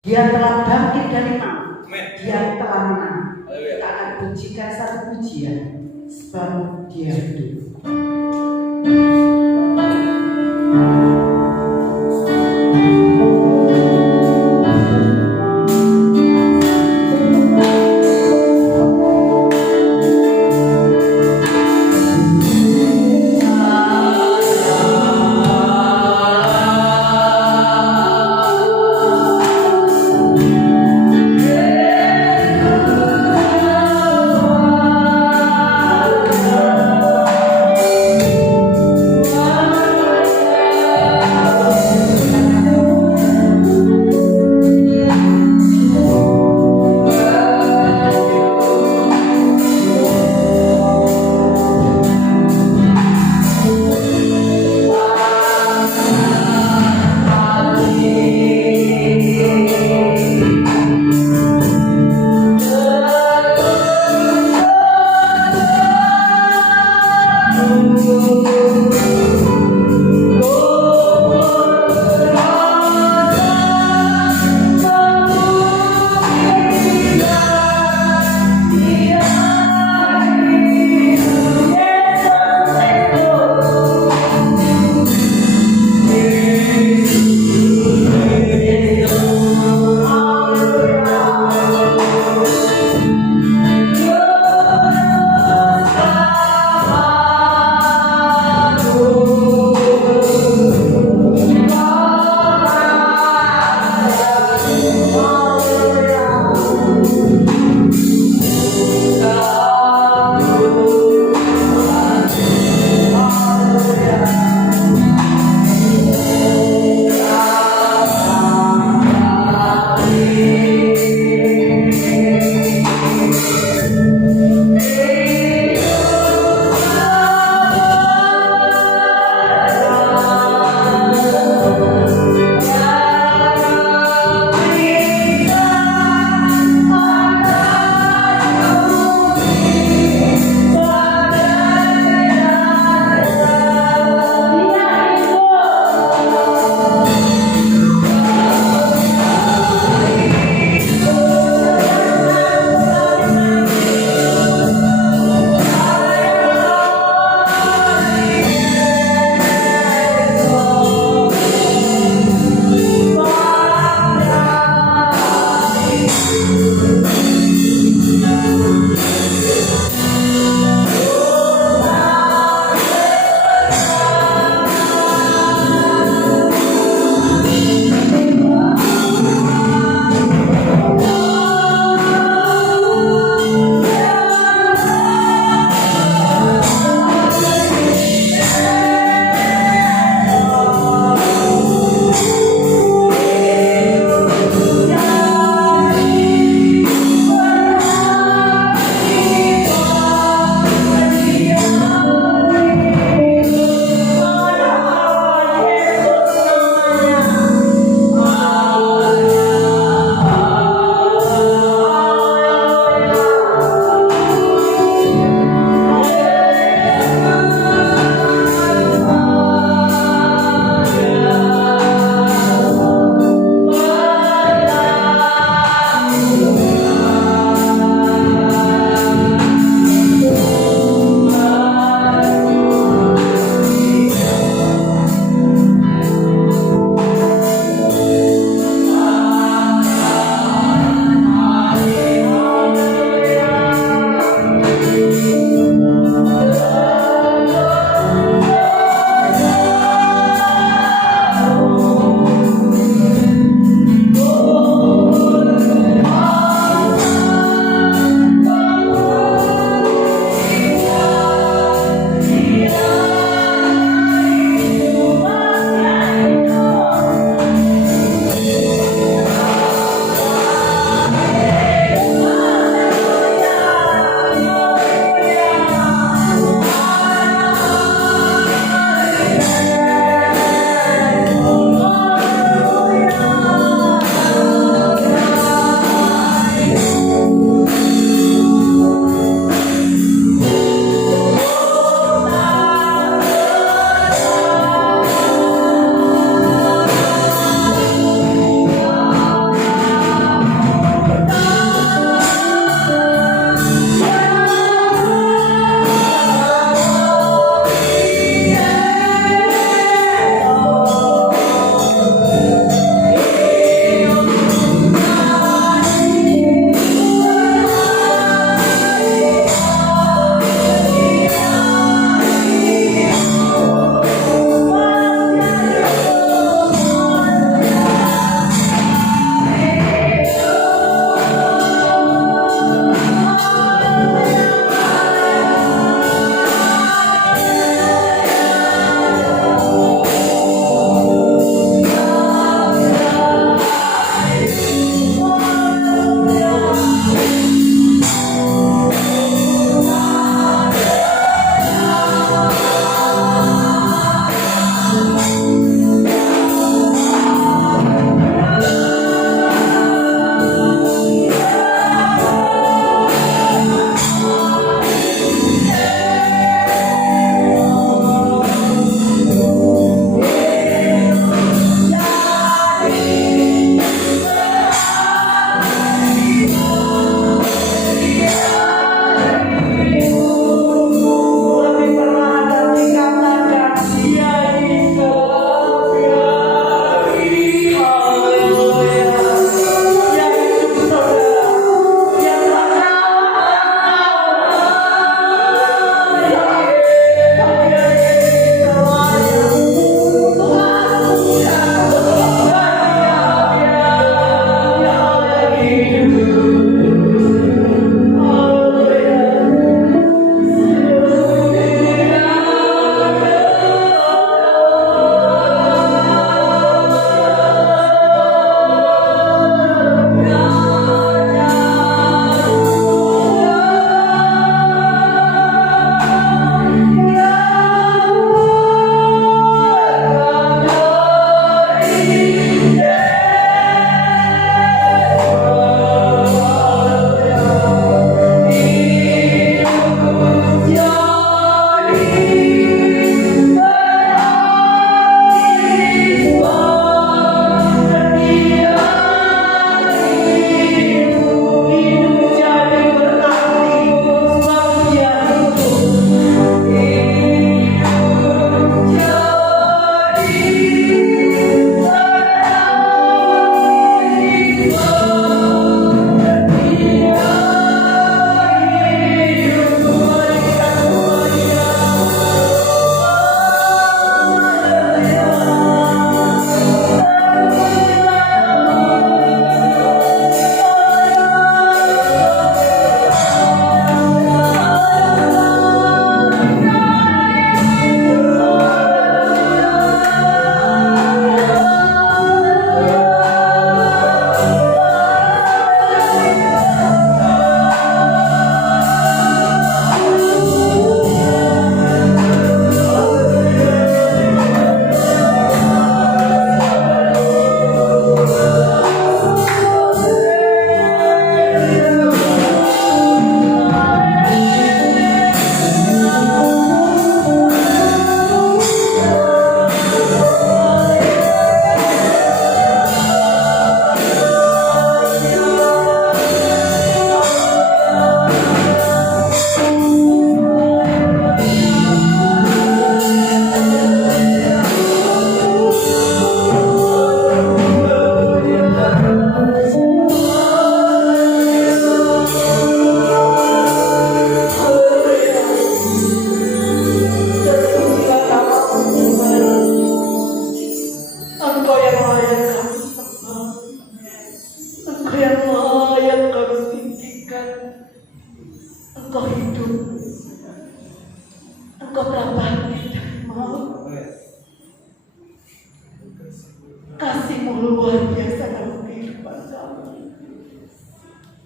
Dia telah bangkit dari maut. Amin. Dia telah menang. Haleluya. Kita akan pujikan satu pujian sebab Dia hidup.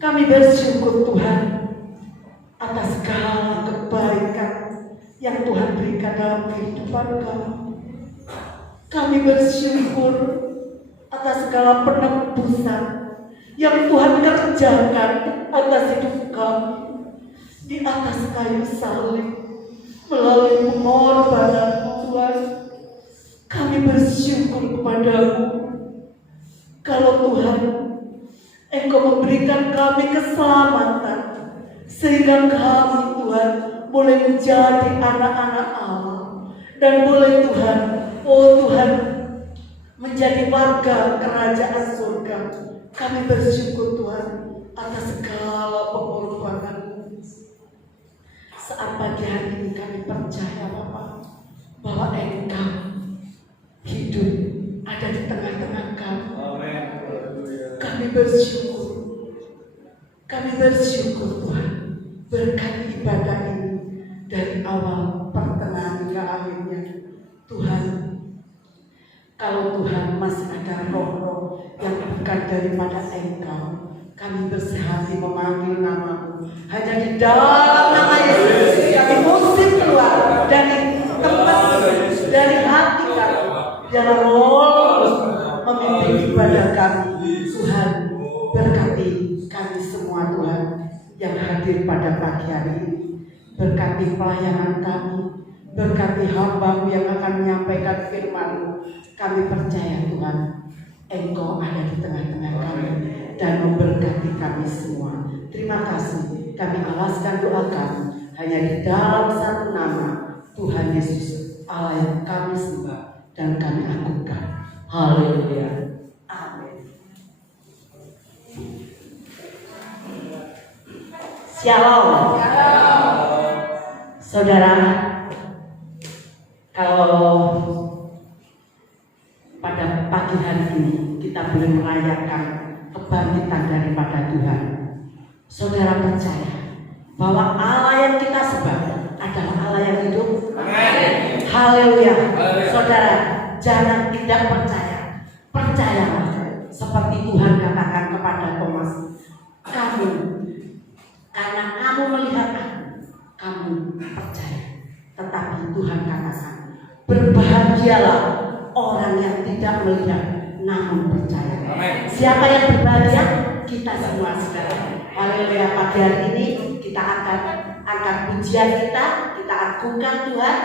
Kami bersyukur Tuhan atas segala kebaikan yang Tuhan berikan dalam kehidupan kami. Kami bersyukur atas segala penebusan yang Tuhan kerjakan atas hidup kami di atas kayu salib melalui pengorbanan Tuhan. Kami bersyukur kepadamu kalau Tuhan Engkau memberikan kami keselamatan sehingga kami Tuhan boleh menjadi anak-anak Allah dan boleh Tuhan, oh Tuhan, menjadi warga kerajaan surga. Kami bersyukur Tuhan atas segala pengorbanan-Mu. Saat pagi hari ini kami percaya Bapa bahwa Engkau hidup ada di tengah-tengah kami. Kami bersyukur Tuhan, berkati ibadah ini dari awal, pertengahan hingga akhirnya. Tuhan, kalau Tuhan masih ada roh-roh yang bukan daripada Engkau, kami bersehati memanggil nama-Mu. Hanya di dalam nama Yesus kami mesti keluar dari tempat, dari hati kami. Biarlah roh memimpin ibadah kami. Tuhan, berkati kami semua Tuhan yang hadir pada pagi hari ini. Berkati pelayanan kami, berkati hamba-Mu yang akan menyampaikan firman-Mu. Kami percaya Tuhan, Engkau ada di tengah-tengah kami dan memberkati kami semua. Terima kasih, kami alaskan doa kami hanya di dalam satu nama, Tuhan Yesus, Allah yang kami sembah dan kami agungkan. Haleluya. Amin. Shalom. Saudara, kalau pada pagi hari ini kita boleh merayakan kebangkitan daripada Tuhan, saudara percaya bahwa Allah yang kita sembah adalah Allah yang hidup. Amin. Haleluya. Saudara, jangan tidak percaya, percayalah seperti Tuhan katakan kepada Thomas, kamu, karena kamu melihat kamu percaya. Tetapi Tuhan katakan, berbahagialah orang yang tidak melihat namun percaya. Amen. Siapa yang berbahagia? Kita semua, saudara. Haleluya. Pagi hari ini kita akan angkat pujian kita agungkan Tuhan,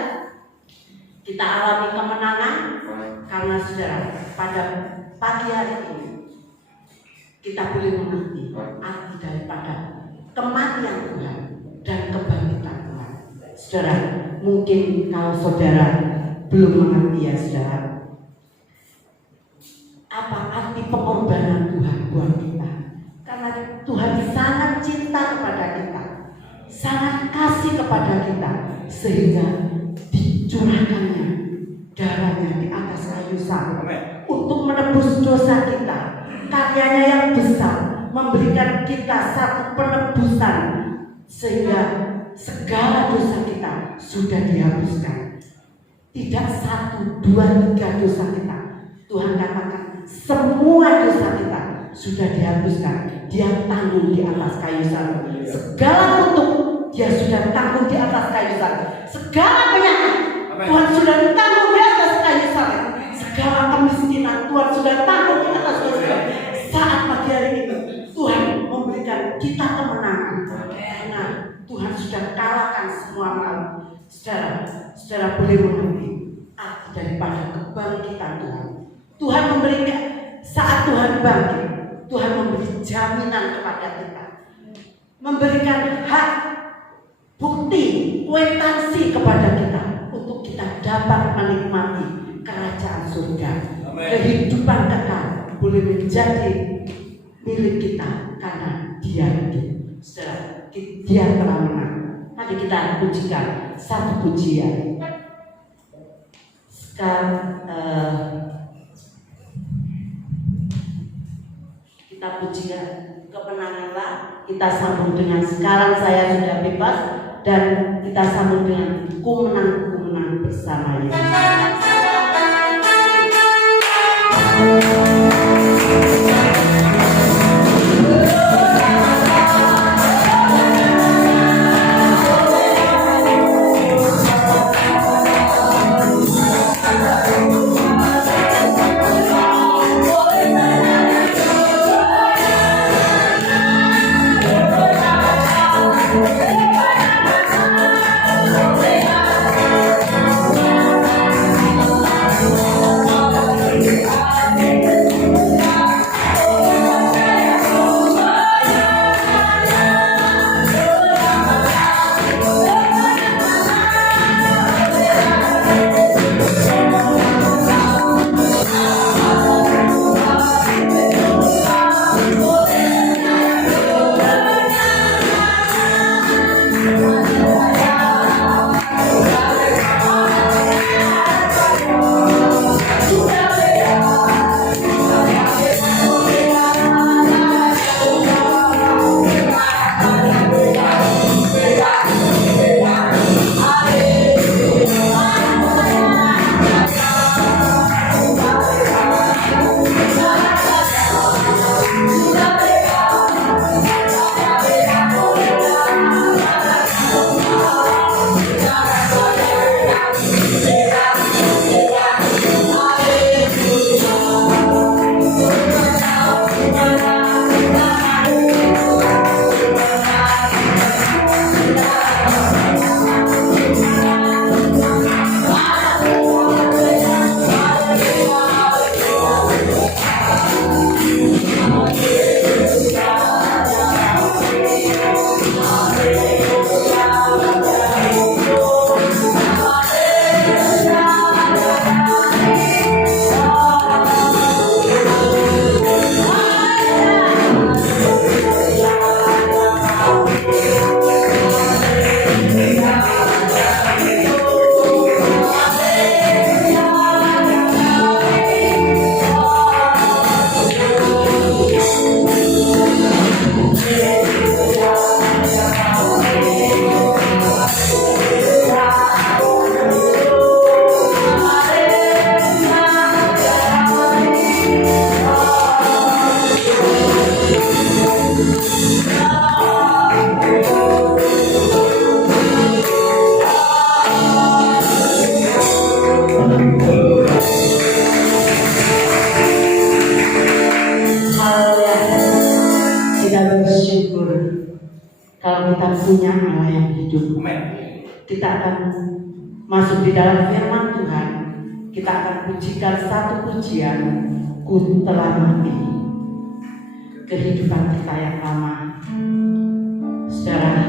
kita alami kemenangan karena saudara pada pagi hari ini kita boleh mengerti arti daripada kematian Tuhan dan kebangkitan Tuhan. Saudara, mungkin kalau saudara belum mengerti ya saudara, apa arti pengorbanan Tuhan buat kita. Karena Tuhan sangat cinta kepada kita, sangat kasih kepada kita, sehingga dicurahkannya darahnya di atas kayu salib untuk menebus dosa kita. Karyanya yang besar memberikan kita satu penebusan sehingga segala dosa kita sudah dihapuskan. Tidak 1, 2, 3 dosa kita. Tuhan katakan semua dosa kita sudah dihapuskan. Dia tanggung di atas kayu salib. Segala kutuk Dia sudah tanggung di atas kayu salib. Segala penyakit Tuhan sudah tanggung di atas kayu salib. Segala kemiskinan Tuhan sudah tanggung di atas kayu salib. Saat pagi hari ini Tuhan memberikan kita kemenangan karena Tuhan sudah kalahkan semua malam. Saudara boleh mengerti arti daripada kebangkitan Tuhan. Tuhan memberikan saat Tuhan bangkit, Tuhan memberi jaminan kepada kita, memberikan hak, bukti, kwitansi kepada kita untuk kita dapat menikmati kerajaan surga. Amen. Kehidupan kekal boleh menjadi milik kita karena Dia hidup. Saudara, Dia telah menang. Mari kita pujikan satu pujian. Sekarang kita pujikan kemenanganlah. Kita sambung dengan sekarang saya sudah bebas, dan kita sambung dengan ku menang bersama Yesus. bersyukur kalau kita punya Allah yang hidup. Kita akan masuk di dalam firman Tuhan. Kita akan pujikan satu pujian, Ku telah mati. Kehidupan kita yang lama, saudara,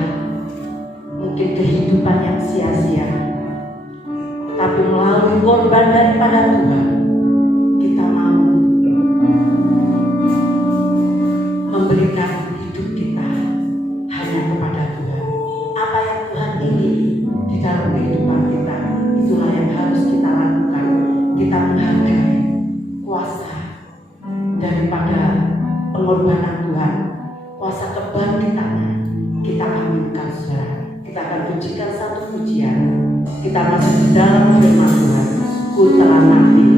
mungkin kehidupan yang sia-sia, tapi melalui korban daripada Tuhan, kita mau memberikan hidup kita hanya kepada Tuhan. Apa yang Tuhan ingin di dalam kehidupan kita, itulah yang harus kita lakukan. Kita menghargai kuasa daripada pengorbanan Tuhan, kuasa kebangkitannya. Kita aminkan, saudara. Kita akan pujikan satu pujian. Kita masuk di dalam firman Tuhan. Ku telah mati.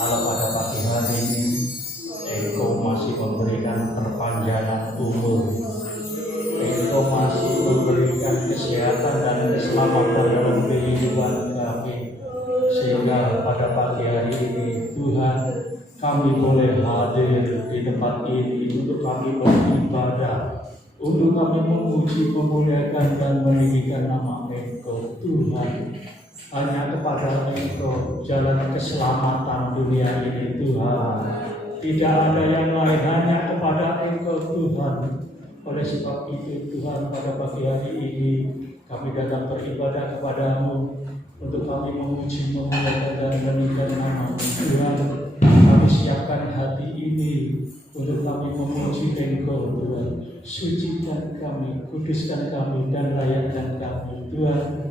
Kalau pada pagi hari ini Engkau masih memberikan perpanjangan umur, Engkau masih memberikan kesehatan dan keselamatan dalam kehidupan kami, sehingga pada pagi hari ini Tuhan, kami boleh hadir di tempat ini untuk kami beribadah, untuk kami memuji, memuliakan dan meninggikan nama Engkau Tuhan. Hanya kepada Engkau jalan keselamatan dunia ini Tuhan. Tidak ada yang lain, hanya kepada Engkau Tuhan. Oleh sebab itu Tuhan, pada pagi hari ini kami datang beribadah kepada-Mu untuk kami memuji, memuliakan dan meninggikan nama Tuhan. Kami siapkan hati ini untuk kami memuji Engkau Tuhan. Sucikan kami, kuduskan kami dan layakkan kami Tuhan.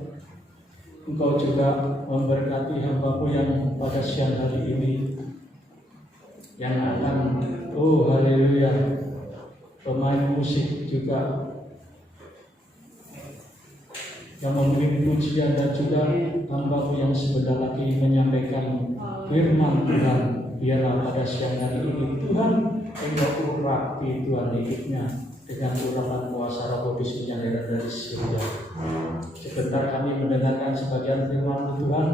Engkau juga memberkati hamba-Mu yang pada siang hari ini yang akan, oh haleluya, pemain musik juga yang memberi pujian, dan juga hamba-Mu yang sebentar lagi menyampaikan firman Tuhan. Biarlah pada siang hari ini Tuhan Engkau urapi Tuhan hidupnya dengan urapan kuasa Roh Kudus yang dari surga. Sebentar kami mendengarkan sebagian firman Tuhan.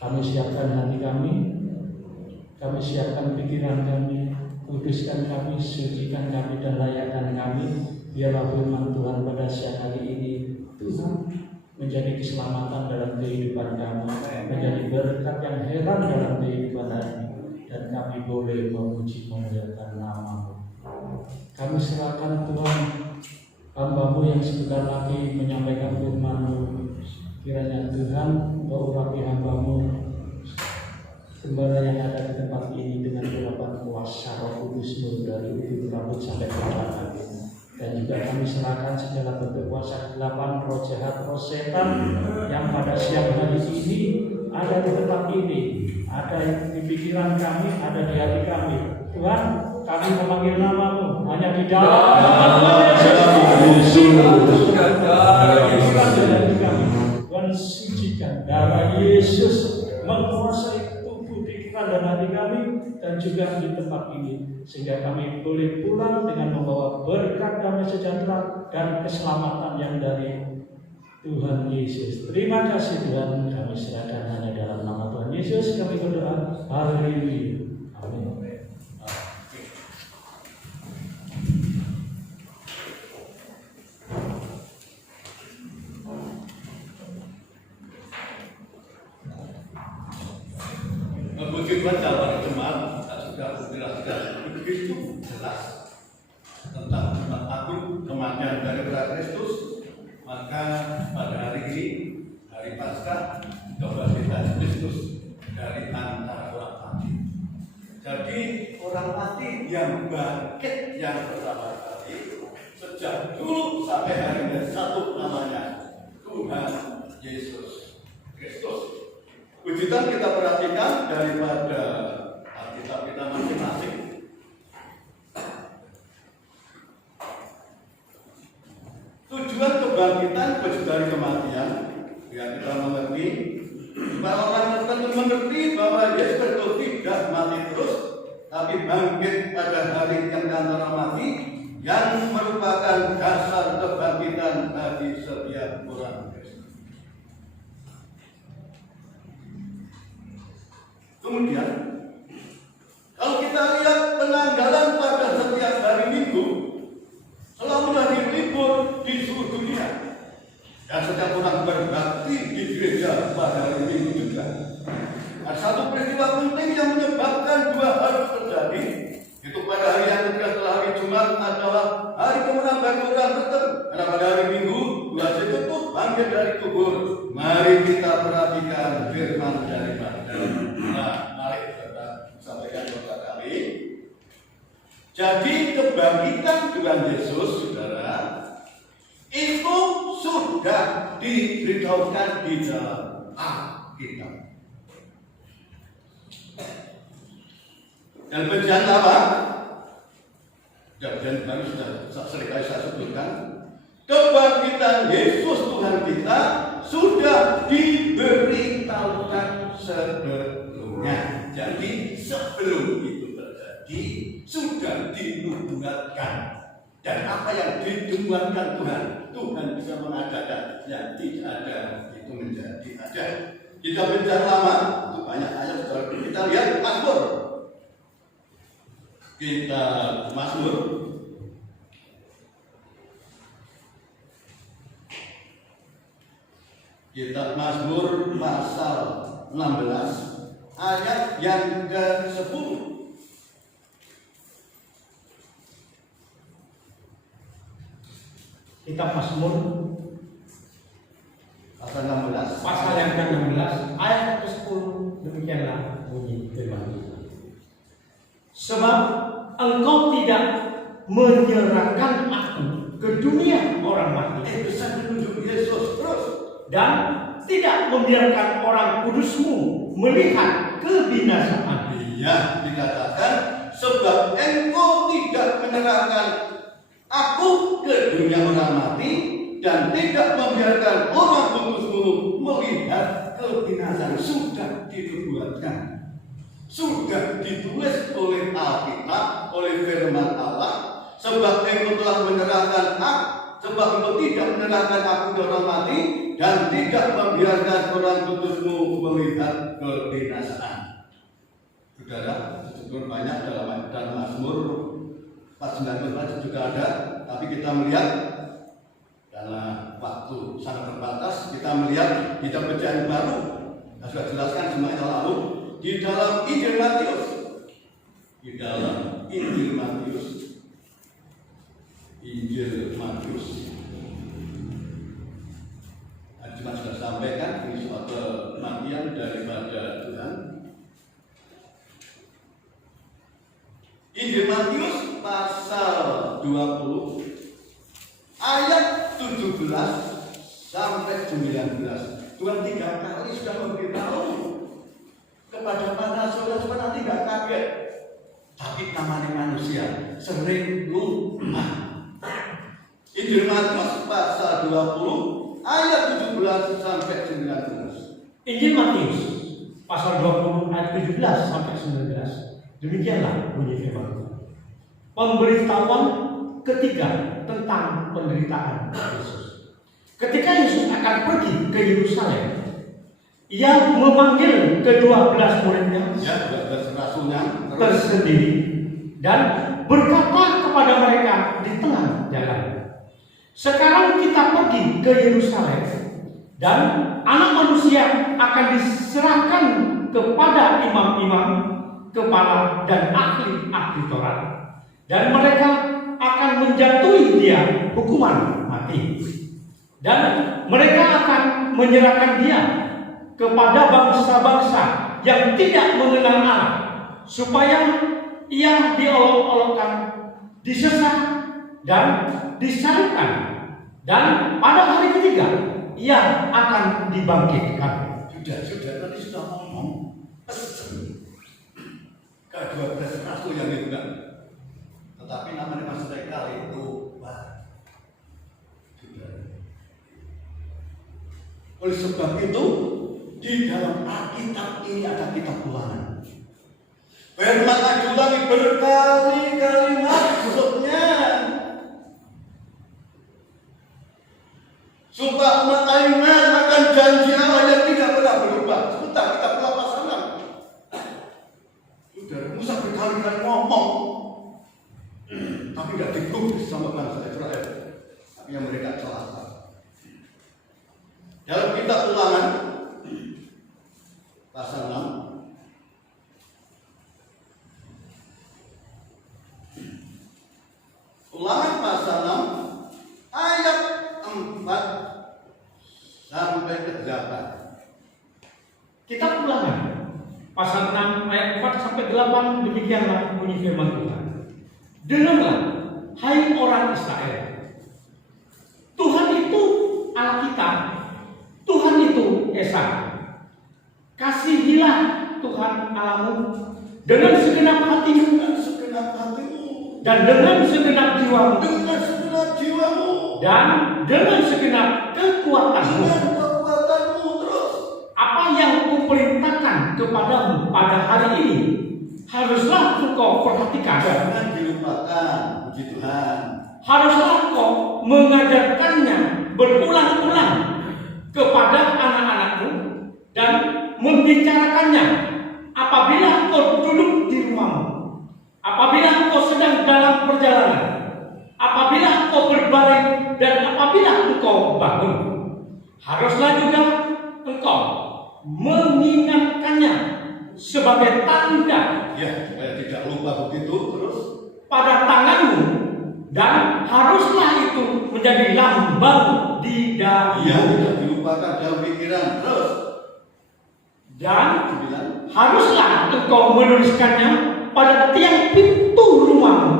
Kami siapkan hati kami siapkan pikiran kami, kuduskan kami, sucikan kami dan layakkan kami. Biarlah firman Tuhan pada siang hari ini Tuhan menjadi keselamatan dalam kehidupan kami, menjadi berkat yang heran dalam kehidupan kami, dan kami boleh memuji memuliakan nama-Mu. Kami serahkan Tuhan hamba-Mu yang sebentar lagi menyampaikan firman-Mu. Kiranya Tuhan Engkau urapi hamba-Mu gembala yang ada di tempat ini dengan urapan kuasa Roh Kudus-Mu dari ujung rambut sampai kepala kaki. Dan juga kami serahkan segala bentuk kuasa kegelapan, roh jahat, roh setan yang pada siang hari ini ada di tempat ini, ada di pikiran kami, ada di hati kami. Tuhan, kami memanggil nama-Mu hanya di dalam nama Yesus. Tuhan, sucikan darah Yesus menguasai tubuh, pikiran dan hati kami, dan juga di tempat ini, sehingga kami boleh pulang dengan membawa berkat damai sejahtera dan keselamatan yang dari Tuhan Yesus. Terima kasih Tuhan, kami serahkan hanya dalam nama Tuhan Yesus kami berdoa. Haleluya. Amin. Memuji Tuhan dalam jemaat sudah menjelaskan begitu jelas tentang firman agung kematian dari Kristus. Maka pada hari ini, hari Paskah, kebangkitan Kristus dari antara orang mati. Jadi orang mati yang bangkit yang pertama kali sejak dulu sampai hari ini satu namanya Tuhan Yesus Kristus. Pujitan kita perhatikan daripada Alkitab kita masing-masing. Tujuan kebangkitan dari kematian, biar kita mengerti, supaya orang tentu mengerti bahwa Yesus Kristus tidak mati terus, tapi bangkit pada hari yang antara mati, yang merupakan dasar kebangkitan bagi setiap orang Kristen. Kemudian, kalau kita lihat penanggalan pada setiap hari Minggu, selalu hari libur di seluruh dunia, dan setiap orang berbakti di gereja pada hari Minggu juga. Ada satu peristiwa penting yang menyebabkan dua hal terjadi, itu pada hari yang ketiga setelah hari Jumat adalah hari kemenangan bagi orang Kristen. Karena pada hari Minggu, Tuhan Yesus bangkit dari kubur. Mari kita perhatikan firman dari Tuhan. Nah, mari kita sampaikan kepada kami. Jadi kebangkitan Tuhan Yesus, saudara, itu sudah diberitahukan di dalam Alkitab. Dan bagian apa? Bagian baru sudah seringkali saya sebutkan. Kebangkitan Yesus Tuhan kita sudah diberitahukan sebelumnya. umurnya. Jadi sebelum itu terjadi sudah dinubuatkan. Dan apa yang dinubuatkan Tuhan, Tuhan bisa mengadakan. Yang tidak ada itu menjadi ada. Kita belajar lama, itu banyak ayat. Kita lihat Mazmur. Kita Mazmur. Kitab Mazmur pasal 16 ayat yang ke-10. Kitab Mazmur Pasal 16. pasal yang ke-16 ayat ke-10, demikianlah bunyi firman Tuhan. Sebab engkau tidak menyerahkan aku ke dunia orang mati, Bisa menunjuk Yesus terus. dan tidak membiarkan orang kudusmu melihat kebinasaan. Iya, dikatakan sebab engkau tidak menyerahkan aku ke dunia orang mati dan tidak membiarkan orang kudusmu melihat kebinasaan. Sudah dinubuatkan, sudah ditulis oleh Alkitab, oleh firman Allah. Sebab engkau telah menyerahkan aku, sebab engkau tidak menyerahkan aku ke orang mati dan tidak membiarkan orang kudusmu melihat kebinasaan. Saudara, cukup banyak dalam Mazmur 19 juga ada, tapi kita melihat dalam waktu sangat terbatas, kita melihat di dalam Perjanjian Baru. Saya sudah jelaskan semuanya lalu di dalam Injil Matius. Di dalam Injil Matius. Injil Matius. Cuma sudah sampaikan ini soal kematian daripada Tuhan. Injil Matius pasal 20 ayat 17 sampai 19. Tuhan 3 kali sudah memberitahu kepada para saudara-saudara, tidak kaget. Tapi namanya manusia sering lupa. Injil Matius pasal 20 ayat 17 sampai 19. Injil Matius pasal 20 ayat 17 sampai 19. Demikianlah bunyi firman Tuhan. Pemberitahuan ketiga tentang penderitaan Yesus. Ketika Yesus akan pergi ke Yerusalem, ia memanggil ke-12 muridnya, Ya, 12 rasulnya tersendiri, dan berkata kepada mereka di tengah jalan, sekarang kita pergi ke Yerusalem, dan Anak Manusia akan diserahkan kepada imam-imam, kepala dan ahli-ahli Taurat, dan mereka akan menjatuhi dia hukuman mati, dan mereka akan menyerahkan dia kepada bangsa-bangsa yang tidak mengenal Allah, supaya ia diolok-olokkan, disesat dan disalibkan, dan pada hari ketiga ia akan dibangkitkan. sudah tadi sudah ngomong pesen ke-12 rasul yang itu kan. Tetapi namanya masih sekali itu Pak. Sudah. Oleh sebab itu di dalam Alkitab ini ada kitab Ulangan. Firman diulangi berkali-kali maksudnya supaya umat ingat akan janji Allah yang tidak pernah berubah. Sebentar kita pernah pasangan. Sudah Musa berkali-kali ngomong, tapi tidak digubris sama bangsa Israel. Tapi yang mereka celaka. Dalam kitab Ulangan pasal 6 Ulangan pasal 6 ayat 4 sampai ke 8. Kitab Ulangan pasal 6 ayat 4 sampai 8, demikianlah bunyi firman Tuhan. Dengarlah, hai orang Israel, Tuhan itu Allah kita, Tuhan itu Esa. Kasihilah Tuhan Allahmu dengan segenap hatimu dan dengan segenap jiwamu dan dengan segenap kekuatanmu. Dengan kekuatanmu terus. apa yang kuperintahkan kepadamu pada hari ini haruslah engkau perhatikan. Jangan dilupakan, puji Tuhan. Haruslah engkau mengajarkannya berulang-ulang kepada anak-anakmu dan membicarakannya apabila engkau duduk di rumahmu, apabila engkau sedang dalam perjalanan, apabila engkau berbaring, dan apabila engkau bangun. Haruslah juga engkau mengingatkannya sebagai tanda Ya, supaya tidak lupa begitu terus. pada tanganmu, dan haruslah itu menjadi lambang di dahimu. Iya, tidak dilupakan dalam pikiran terus. Dan 9. haruslah engkau menuliskannya pada tiang pintu rumahmu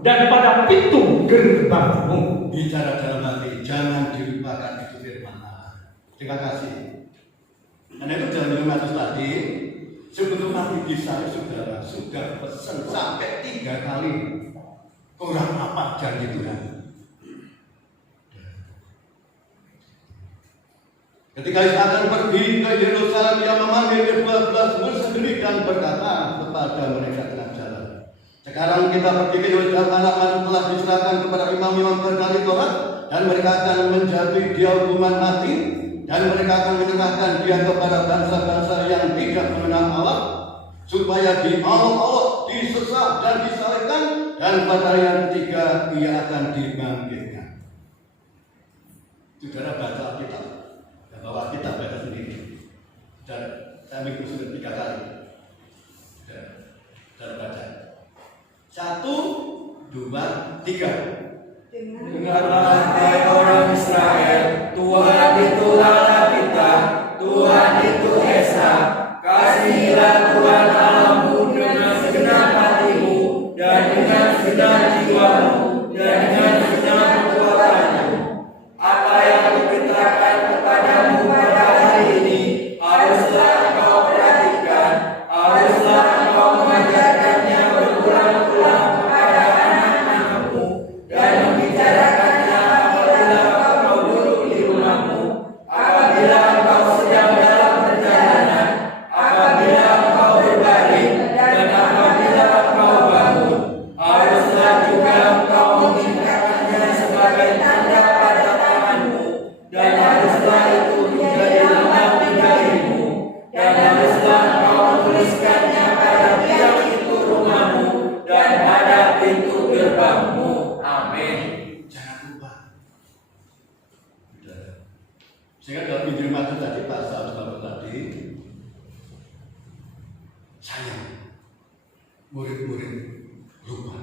dan pada pintu gerbangmu. Bicara dalam hati, jangan dilupakan itu firman Allah. Terima kasih. Karena itu dalam Yohanes tadi, sebelum mati bisa saudara sudah pesan sampai 3 kali. Kurang apa janji Tuhan? Ketika Yesus akan pergi ke Yerusalem, dia memanggil ke-12 murid sendiri dan berkata kepada mereka tengah jalan. Sekarang kita pergi ke Yerusalem, anak-anak telah diserahkan kepada imam-imam berkali Taurat, dan mereka akan menjatuhi dia hukuman mati, dan mereka akan menyerahkan dia kepada bangsa-bangsa yang tidak mengenal Allah, supaya diolok-olok, disesat dan disalibkan, dan pada hari yang ketiga ia akan dibangkitkan. Saudara baca Alkitab, bahwa kita baca sendiri. Dan saya minggu sudah 3 kali. Saudara baca. 1, 2, 3. Dengarlah hai orang Israel, Tuhan itu Allah kita, Tuhan itu Esa. Kasihilah Tuhan Allahmu dengan segenap hatimu, dan dengan segenap jiwamu, dan dengan segenap kekuatanmu. Apa yang kuperintahkan kepadamu pada hari ini, haruslah engkau perhatikan, haruslah engkau mengajarkannya berulang-ulang kepada anak-anakmu, dan membicarakannya apabila engkau duduk di rumahmu, apabila engkau sedang dalam perjalanan, apabila engkau berbaring, dan apabila engkau bangun. Haruslah juga engkau mengingatkannya sebagai tanda pada tanganmu, dan haruslah itu menjadi lambang di dahimu, dan haruslah engkau menuliskannya pada tiang pintu rumahmu dan pada pintu gerbangmu. Amin. Jangan lupa. Sehingga dalam Injil Matius tadi, pasal 11 tadi, sayang murid-murid lupa.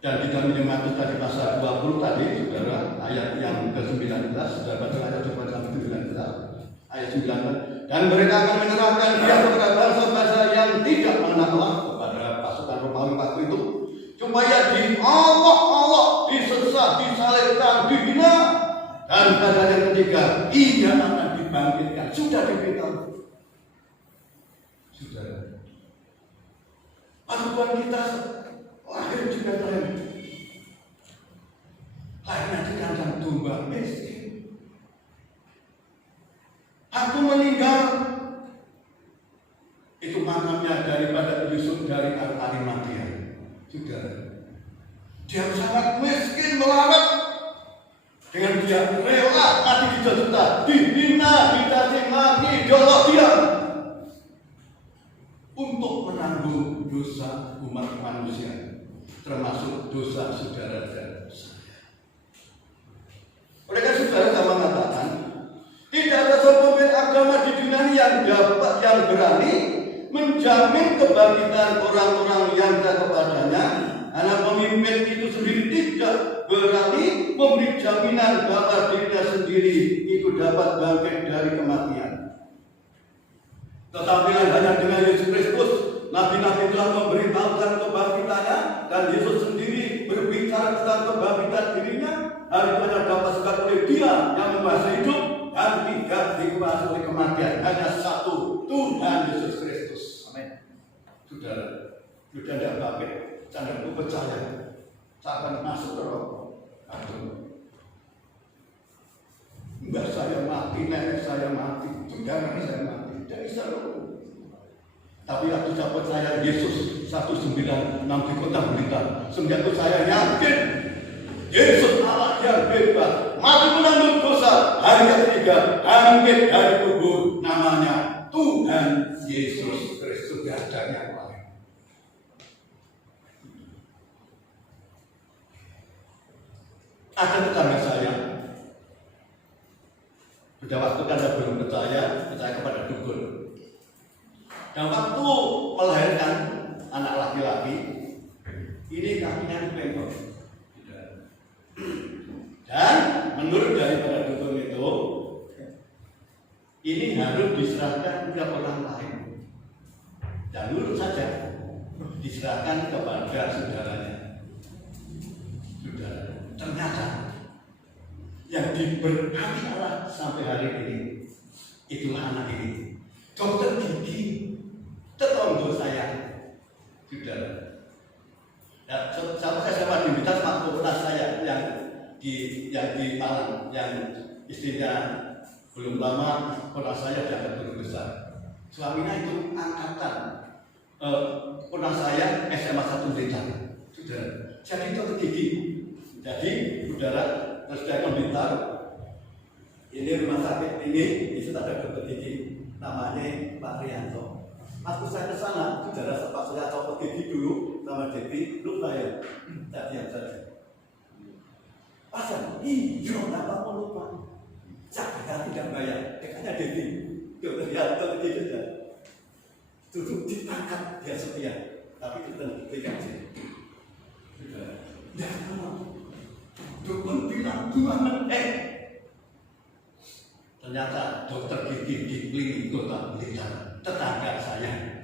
Dan di dalam Injil Matius tadi pasal 20 tadi, saudara, ayat yang ke-19, saudara baca ayat 19, ayat 19. Dan mereka akan menyerahkan dia kepada bangsa-bangsa yang tidak mengenal Allah, kepada pasukan Romawi waktu itu, supaya diolok-olok, disesat, disalibkan, dihina, dan pada yang ketiga ia akan dibangkitkan. Sudah diberitahu, saudara. Tuhan kita lahir di Bethlehem, lahirnya di kandang domba miskin. Aku meninggal, itu makamnya daripada Yusuf dari Arimatea. Sudah, dia sangat miskin, melarat. Dengan dia rela mati dijuta, dihina, dicaci maki, diolok dia untuk menanggung dosa umat manusia, termasuk dosa saudara dan saya. Oleh karena saudara saya mengatakan, tidak ada seorang pemimpin agama di dunia ini yang berani menjamin kebangkitan orang-orang yang tak kepadanya. Karena pemimpin itu sendiri tidak berani memberi jaminan bahwa dirinya sendiri itu dapat bangkit dari kematian. Tetapi hanya dengan Yesus Kristus, nabi-nabi telah memberitahukan kebangkitannya, dan Yesus sendiri berbicara tentang kebangkitan dirinya. Hal itu hanya dapat sekali oleh Dia yang menguasai hidup dan tidak dikuasai oleh kematian. Hanya satu, Tuhan Yesus Kristus. Amin. Saudara, sudah tidak bangkit. Jangan lupa percaya, saya akan masuk ke roh. mbah saya mati, nenek saya mati, saudara saya mati, tidak bisa loh. Tapi waktu dapat saya Yesus 196 di kota Blitar, semenjak itu saya yakin Yesus Allah yang hebat, mati menanggung dosa, hari ketiga bangkit dari kubur, namanya Tuhan Yesus Kristus, tidak ada yang lain. Ada tetangga saya, pada waktu Anda belum percaya kepada dukun. Dan waktu melahirkan anak laki-laki, ini kakinya bengkok. Dan menurut daripada dukun itu, ini harus diserahkan ke orang lain. Dan nurut saja, diserahkan kepada saudaranya. Ternyata yang diberkati Allah sampai hari ini itulah anak ini. Dokter gigi tetangga saya sudah. Ya, saya sama diminta sama komunitas saya yang di Malang, yang istrinya belum lama komunitas saya diangkat guru besar. Suaminya itu angkatan komunitas saya SMA 1 Blitar. Sudah. Jadi dokter gigi. Jadi, saudara, terus saya meminta ini rumah sakit ini ada dokter gigi, namanya Pak Rianto. Waktu saya ke sana, saudara sempat saya copot gigi dulu sama Devi, lupa ya, tadi saja. Pasal, iya, kenapa mau lupa? Saya tidak bayar, dekatnya Devi, dokter Rianto gigi saja. Duduk ditangkap dia setia, tapi kita tidak sih. Tidak mau. Dukun bilang gimana? Ternyata dokter gigi di klinik kota Blitar, tetangga saya.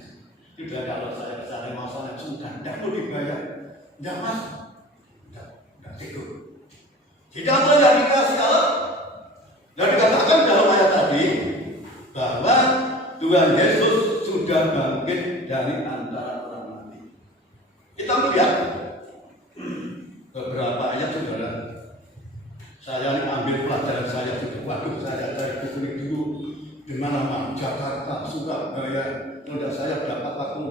Sudah kalau saya kesana mau sana sungkan, tidak mau dibayar, tidak mas, tidak cukup. Tidak boleh dikasih Allah. Dan dikatakan dalam ayat tadi bahwa Tuhan Yesus sudah bangkit dari antara orang mati. Kita melihat beberapa ayat saudara. Saya ambil pelajaran saya juga. Waduh, saya cari buku dulu di mana Jakarta, Surabaya. Sudah saya dapat waktu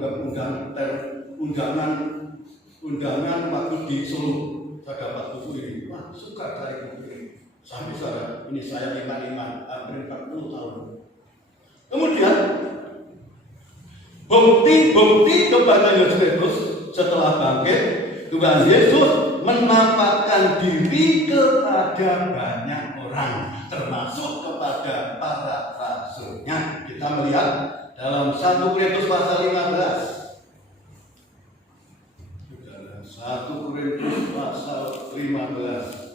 undangan waktu di Solo. Saya dapat buku ini. Wah, suka cari buku ini. Sampai saudara, ini saya iman-iman hampir 40 tahun. Kemudian bukti kepada Yesus Kristus setelah bangkit, Tuhan Yesus menampakkan diri kepada banyak orang, termasuk kepada para rasulnya. Kita melihat dalam 1 Korintus pasal 15. 1 Korintus pasal 15.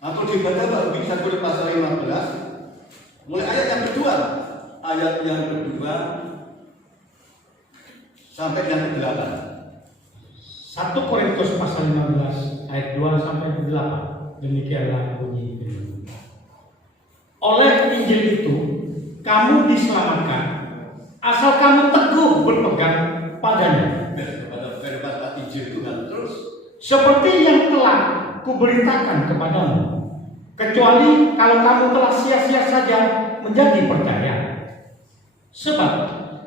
Atau dibaca baru bisa boleh pasal 15, mulai ayat yang kedua sampai yang ke-8. 1 Korintus pasal 15 ayat 2 sampai 8. Demikianlah bunyi firman. Oleh Injil itu kamu diselamatkan asal kamu teguh berpegang padanya. Kepada firman Injil Tuhan terus. Seperti yang telah kuberitakan kepadamu, kecuali kalau kamu telah sia-sia saja menjadi percaya. Sebab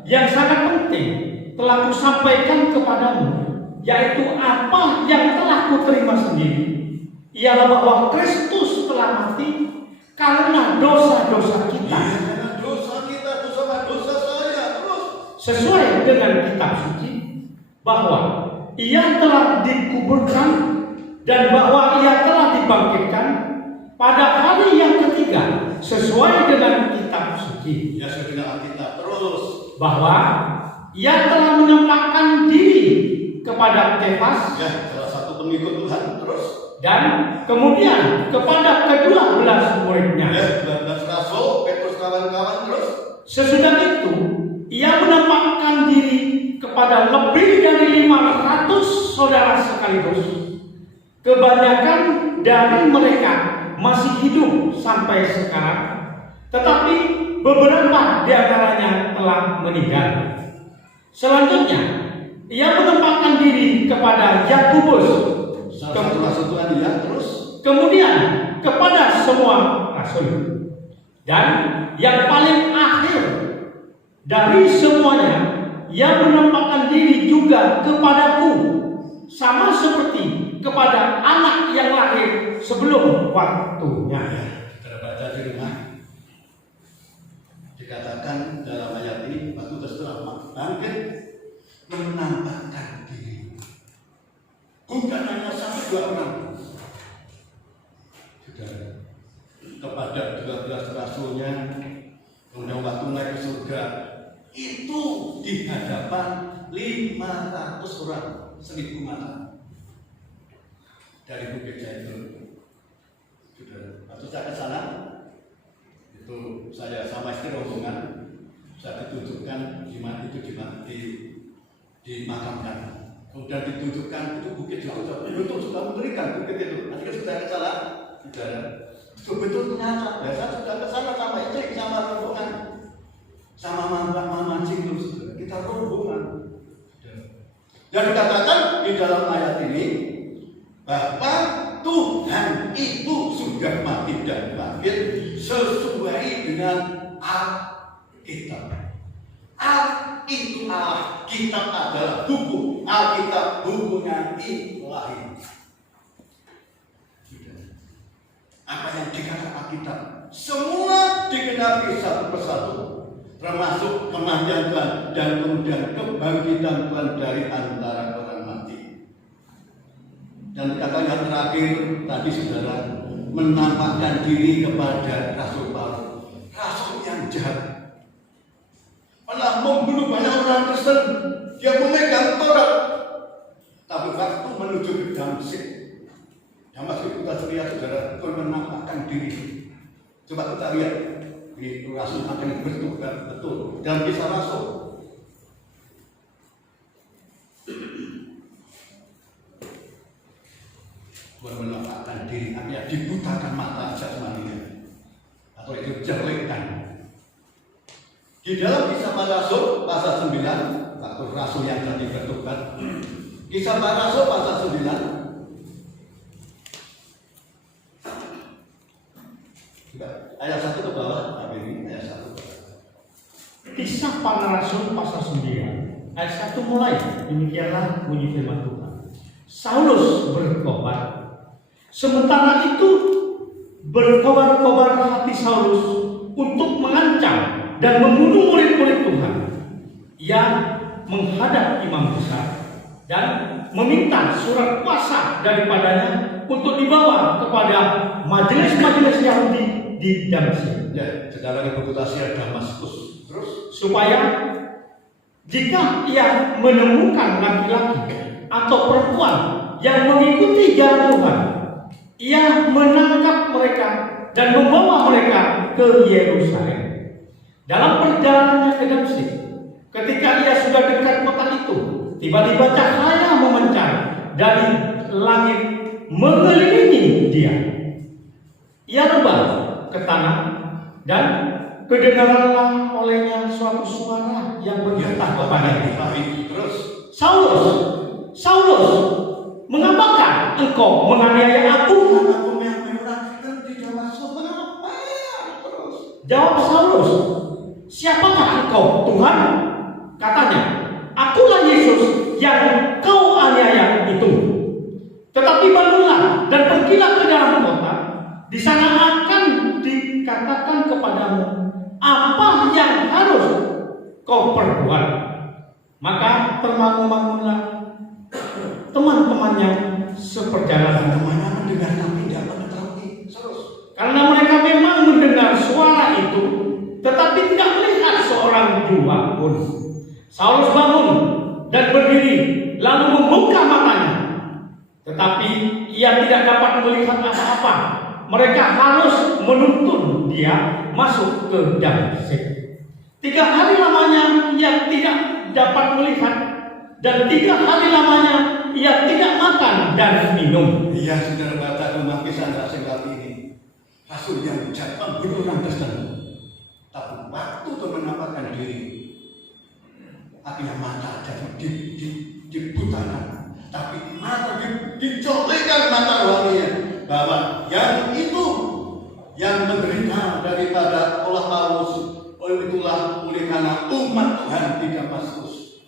yang sangat penting telah kusampaikan kepadamu, yaitu apa yang telah kuterima sendiri, ialah bahwa Kristus telah mati karena dosa-dosa kita. Dosa kita itu sama dosa saya terus. Sesuai dengan kitab suci, bahwa ia telah dikuburkan dan bahwa ia telah dibangkitkan pada hari yang ketiga sesuai dengan kitab suci. Ya sesuai dengan kita terus. Bahwa ia telah menampakkan diri kepada Kefas, ya salah satu pengikut Tuhan terus. Dan kemudian kepada ke-12 muridnya. Ya 12 rasul, Petrus kawan-kawan terus. Sesudah itu ia menampakkan diri kepada lebih dari 500 saudara sekaligus. Kebanyakan dari mereka masih hidup sampai sekarang, tetapi beberapa di antaranya telah meninggal. Selanjutnya, ia menempatkan diri kepada Yakobus, Salah satu rasul Tuhan ya, terus kemudian kepada semua rasul, dan yang paling akhir dari semuanya, ia menempatkan diri juga kepadaku, sama seperti kepada anak yang lahir sebelum waktunya. Saudara baca di rumah, dikatakan dalam ayat ini, waktu setelah bangkit menampakkan diri. Bukan hanya satu dua orang, saudara, kepada 12 rasulnya, kemudian waktu naik ke surga, itu di hadapan 500 orang, 1000 mata dari Bukit Zaitun. Waktu saya ke sana, itu saya sama istri rombongan, saya ditunjukkan dimakamkan, kemudian ditunjukkan itu bukit betul sudah mengerikan bukit itu. Nanti kan sudah ke sana, saudara, betul nyata. Saya sudah ke sana sama istri, sama rombongan, sama mama Cinggu, kita rombongan. Dan dikatakan di dalam ayat ini bahwa Tuhan itu sudah mati dan bangkit sesuai dengan Alkitab. Alkitab, kitab adalah buku. Alkitab bukunya Ilahi. Apa yang dikatakan Alkitab semua digenapi satu persatu, termasuk kematian Tuhan dan kemudian kebangkitan Tuhan dari antara orang mati. Dan kata yang terakhir tadi saudara, menampakkan diri kepada Rasul Paulus, rasul yang jahat, pernah membunuh banyak orang Kristen, dia memegang Taurat, tapi waktu menuju ke Damsyik, Damaskus kita lihat saudara, Tuhan menampakkan diri. Coba kita lihat, ini Rasul akan bertugas betul dalam Kisah Rasul. Tuhan menampakkan diri, artinya dibutakan mata jasmaninya, atau itu jelekkan. Di dalam Kisah Para Rasul pasal 9, waktu Rasul yang tadi bertobat, Kisah Para Rasul pasal 9, ayat 1 ke bawah, ini ayat 1. Kisah Para Rasul pasal 9 ayat 1 mulai. Demikianlah bunyi firman Tuhan. Saulus bertobat. Sementara itu berkobar-kobar hati Saulus untuk mengancam dan membunuh murid-murid Tuhan. Ia menghadap imam besar dan meminta surat kuasa daripadanya untuk dibawa kepada majelis-majelis Yahudi di Damsyik. Ya, sekarang reputasi Damaskus. Terus Supaya jika ia menemukan laki-laki atau perempuan yang mengikuti jalan Tuhan, ia menangkap mereka dan membawa mereka ke Yerusalem. Dalam perjalanannya ke Damsyik, ketika ia sudah dekat kota itu, tiba-tiba cahaya memancar dari langit mengelilingi dia. Ia rebah ke tanah dan kedengaranlah olehnya suatu suara yang berkata kepadanya, terus Saulus, Saulus, mengapakah engkau menganiaya aku? aku yang memperhatikan di Damaskus, mengapa? Terus Jawab Saulus, siapakah engkau, Tuhan? Katanya, akulah Yesus yang kau aniaya itu. Tetapi bangunlah dan pergilah ke dalam kota. Di sana akan dikatakan kepadamu apa yang harus kau perbuat. Maka termangu-mangulah teman-temannya seperjalanan. temannya mendengar tapi tidak mengetahui. Terus Karena mereka memang mendengar suara itu, tetapi tidak melihat seorang jua pun. Saulus bangun dan berdiri, lalu membuka matanya. Tetapi ia tidak dapat melihat apa-apa. Mereka harus menuntun dia masuk ke Damsyik. 3 hari lamanya ia tidak dapat melihat, dan 3 hari lamanya ia tidak makan dan minum. iya, saudara baca rumah kisah saksi kali ini, rasul yang jahat membunuh orang Kristen. Tapi waktu itu menampakkan diri, akhirnya mata jadi dibutakan, tapi mata dicolekkan mata rohaninya, bahwa yang itu yang menderita daripada olah Paulus, itulah oleh karena umat Tuhan di Damaskus.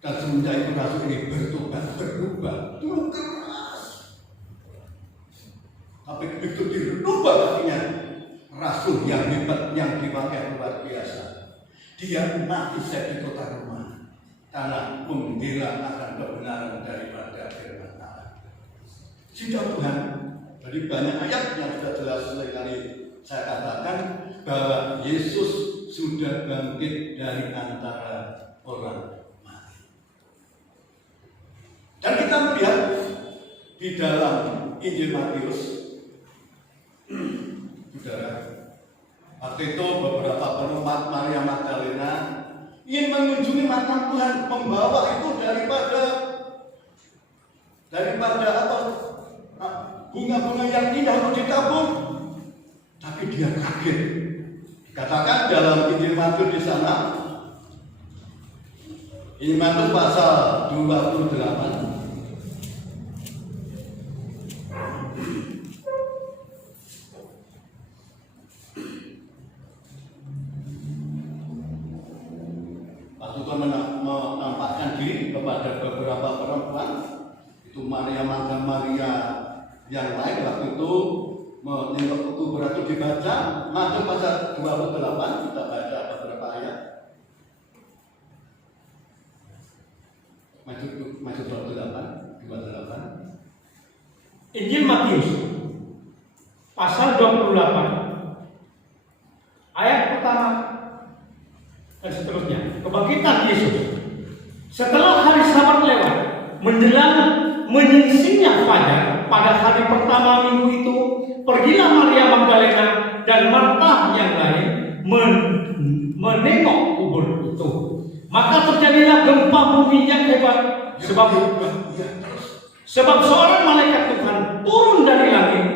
Dan semenjak itu rasul ini bertobat, berubah, dulu keras, tapi begitu dirubah hatinya, rasul yang hebat, yang dipakai luar biasa. Dia mati di kota Roma karena membela akan kebenaran daripada firman Allah. Sidang Tuhan, dari banyak ayat yang sudah jelas sekali saya katakan bahwa Yesus sudah bangkit dari antara orang mati. Dan kita melihat di dalam Injil Matius, saudara, waktu itu beberapa penumpang Maria Magdalena ingin mengunjungi makam Tuhan, membawa itu daripada apa, bunga-bunga yang indah untuk ditabur, tapi dia kaget. Dikatakan dalam Injil Matius di sana, Injil Matius pasal 28. Menampakkan diri kepada beberapa perempuan, itu Maria Magdalena, Maria yang lain. Waktu itu menengok kubur itu dibaca Matius pasal 28, kita baca beberapa ayat. Matius 28. Injil Matius pasal 28 ayat pertama dan seterusnya. Kebangkitan Yesus. Setelah hari Sabat lewat, menjelang menyingsingnya fajar pada hari pertama minggu itu, pergilah Maria Magdalena dan Marta yang lain menengok kubur itu. Maka terjadilah gempa bumi yang hebat, sebab seorang malaikat Tuhan turun dari langit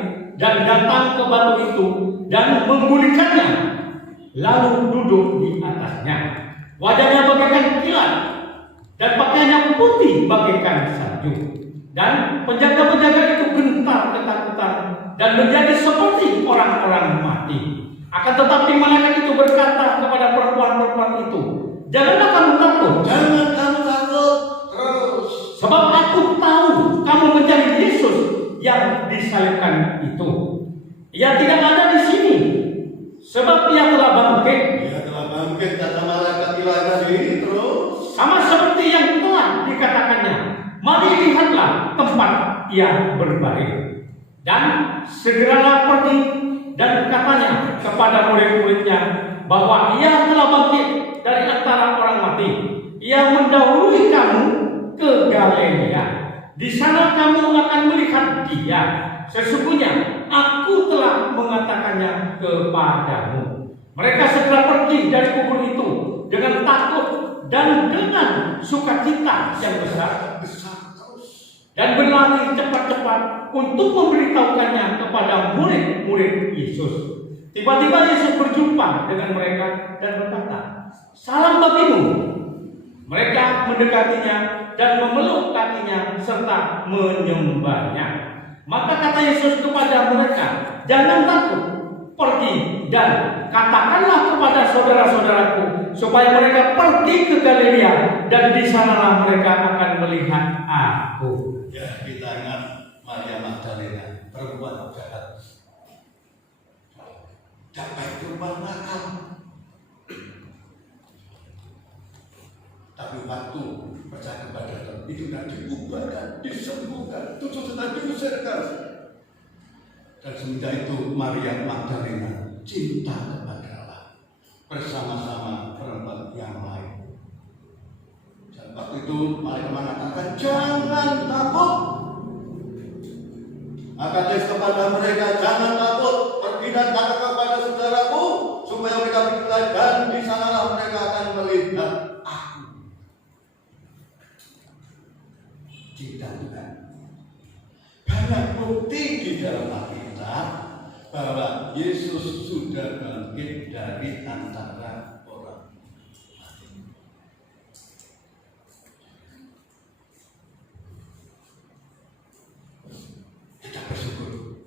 dan datang ke batu itu dan menggulingkannya, lalu duduk di atasnya. Wajahnya bagaikan kilat dan pakaiannya putih bagaikan salju. Dan penjaga-penjaga itu gentar ketakutan dan menjadi seperti orang-orang mati. Akan tetapi malaikat itu berkata kepada perempuan-perempuan itu, "Janganlah kamu takut, Jangan kamu takut terus, sebab aku tahu kamu mencari Yesus yang disalibkan itu. Ia tidak ada di sini, sebab ia telah bangkit. Dia telah bangkit," kata malaikat ilahi ini terus. Sama seperti yang telah dikatakannya. Mari lihatlah tempat ia berbaring. Dan segeralah pergi dan katanya kepada murid-muridnya bahwa ia telah bangkit dari antara orang mati. Ia mendahului kamu ke Galilea. Di sana kamu akan melihat dia. Sesungguhnya aku telah mengatakannya kepadamu. Mereka segera pergi dari kubur itu dengan takut dan dengan sukacita yang besar, dan berlari cepat-cepat untuk memberitahukannya kepada murid-murid Yesus. Tiba-tiba Yesus berjumpa dengan mereka dan berkata, "Salam bagimu." Mereka mendekatinya dan memeluk kakinya serta menyembahnya. Maka kata Yesus kepada mereka, "Jangan takut, pergi dan katakanlah kepada saudara-saudaraku supaya mereka pergi ke Galilea, dan di sanalah mereka akan melihat aku." Ya, kita ingat Maria Magdalena, perempuan jahat, dapat kurban nakal. Tapi waktu percaya kepada Tuhan, itu sudah diubahkan, disembuhkan, itu sudah diusirkan. Dan semenjak itu Maria Magdalena cinta kepada Allah bersama-sama perempuan yang lain. Dan waktu itu malaikat mengatakan, "Jangan takut." Maka dia kepada mereka, "Jangan takut, pergi dan katakan kepada saudaraku supaya mereka pergi, dan di sanalah mereka akan melihat aku." Cinta Tuhan. Banyak bukti di dalam Alkitab bahwa Yesus sudah bangkit dari antara orang mati. Kita bersyukur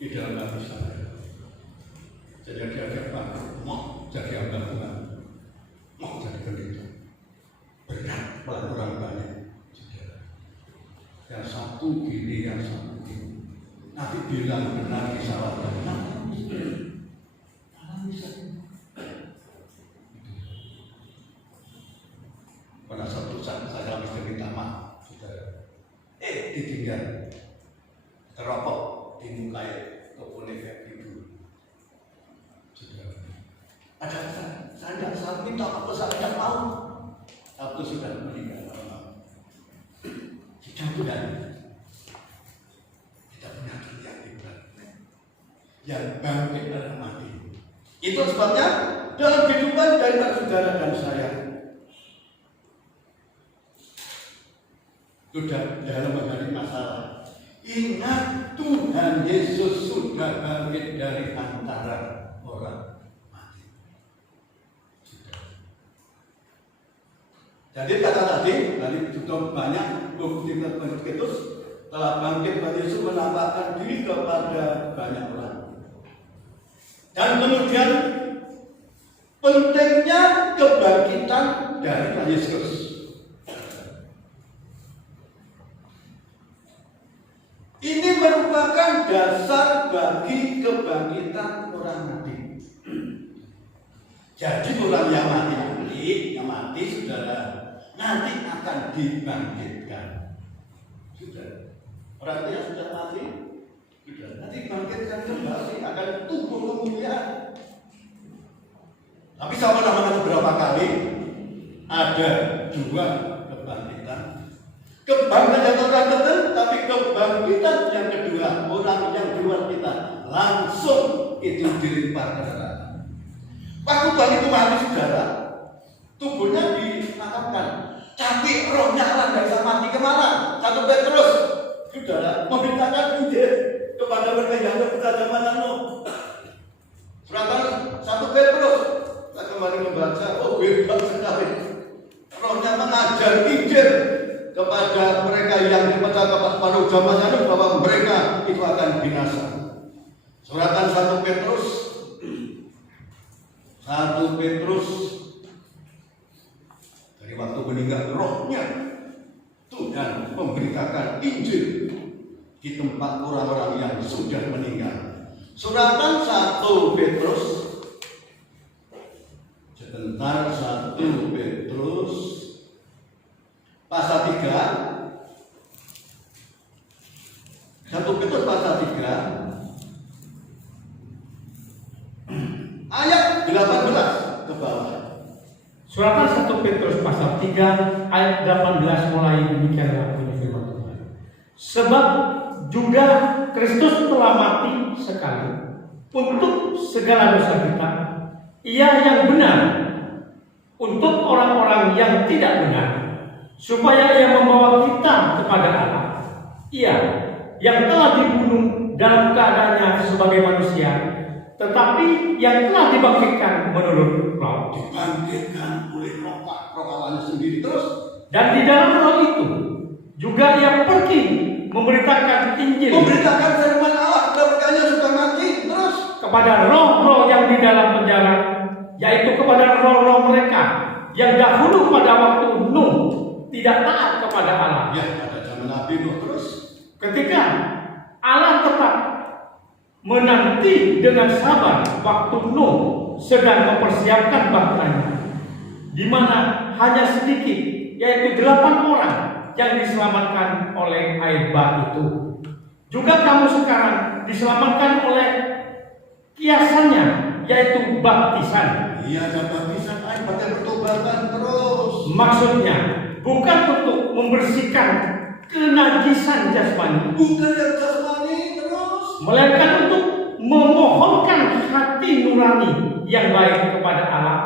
di dalam hati saya. Jadi ada mau jadi hamba Tuhan, mau jadi pendeta, berat pelajaran banyak. Yang satu gini, yang satu gini. Nanti bilang benar disalahkan. Pada suatu saat saya habis minta maaf, saudara. Ditinggal teropok di muka kebun kayak gitu. Saudara. Ada saya tidak minta apa saya tidak mau. Aku sudah meninggal. Kita punya keyakinan yang bangkit dari mati. Itu sebabnya dalam kehidupan dari saudara dan saya sudah dalam menghadapi masalah. Ingat Tuhan Yesus sudah bangkit dari antara orang mati. Jadi kata tadi sudah banyak bukti Kristus telah bangkit pada Yesus menampakkan diri kepada banyak orang. Dan kemudian pentingnya kebangkitan dari Yesus. Ini merupakan dasar bagi kebangkitan orang mati. Jadi orang yang mati saudara, nanti akan dibangkitkan. Sudah. Orang yang sudah mati, sudah. Nanti dibangkitkan kembali, akan tumbuh kemuliaan. Tapi sama dengan beberapa kali ada dua kebangkitan. Kebangkitan yang terkadang, tapi kebangkitan yang kedua, orang yang di luar kita langsung itu dilempar ke neraka. Waktu Tuhan itu mati saudara, tubuhnya dimakamkan, tapi rohnya Allah tidak bisa mati kemana? 1 Petrus, saudara, memberitakan Injil kepada mereka yang ada zaman Nuh. Suratan 1 Petrus, kita kembali membaca, bebas sekali. Rohnya mengajar Injil kepada mereka yang dipercaya pada zaman Nuh bahwa mereka itu akan binasa. Suratan 1 Petrus dari waktu meninggal rohnya Tuhan memberitakan Injil di tempat orang-orang yang sudah meninggal. Suratan 1 Petrus sebentar, 1 Petrus pasal 3, 1 Petrus pasal 3 ayat 18 ke bawah. Suratan 1 Petrus pasal 3 ayat 18 mulai demikianlah bunyi firman Tuhan. Sebab juga Kristus telah mati sekali untuk segala dosa kita, Ia yang benar untuk orang-orang yang tidak benar, supaya Ia membawa kita kepada Allah. Ia yang telah dibunuh dalam keadaannya sebagai manusia, tetapi yang telah dibangkitkan menurut roh. Dibangkitkan oleh roh Allahnya sendiri terus. Dan di dalam roh itu juga Ia pergi memberitakan Injil, memberitakan firman Allah kepada mereka yang sudah mati terus, kepada roh-roh yang di dalam penjara, yaitu kepada roh-roh mereka yang dahulu pada waktu Nuh tidak taat kepada Allah. Ya, pada zaman Nabi Nuh terus. Ketika Allah tetap menanti dengan sabar waktu Nuh sedang mempersiapkan bahtanya, di mana hanya sedikit, yaitu 8 orang yang diselamatkan oleh air bah itu. Juga kamu sekarang diselamatkan oleh kiasannya, yaitu baptisan. Iya, ada baptisan air pada pertobatan terus. Maksudnya bukan untuk membersihkan kenajisan jasmani, bukan yang jasmani terus, melainkan untuk memohonkan hati nurani yang baik kepada Allah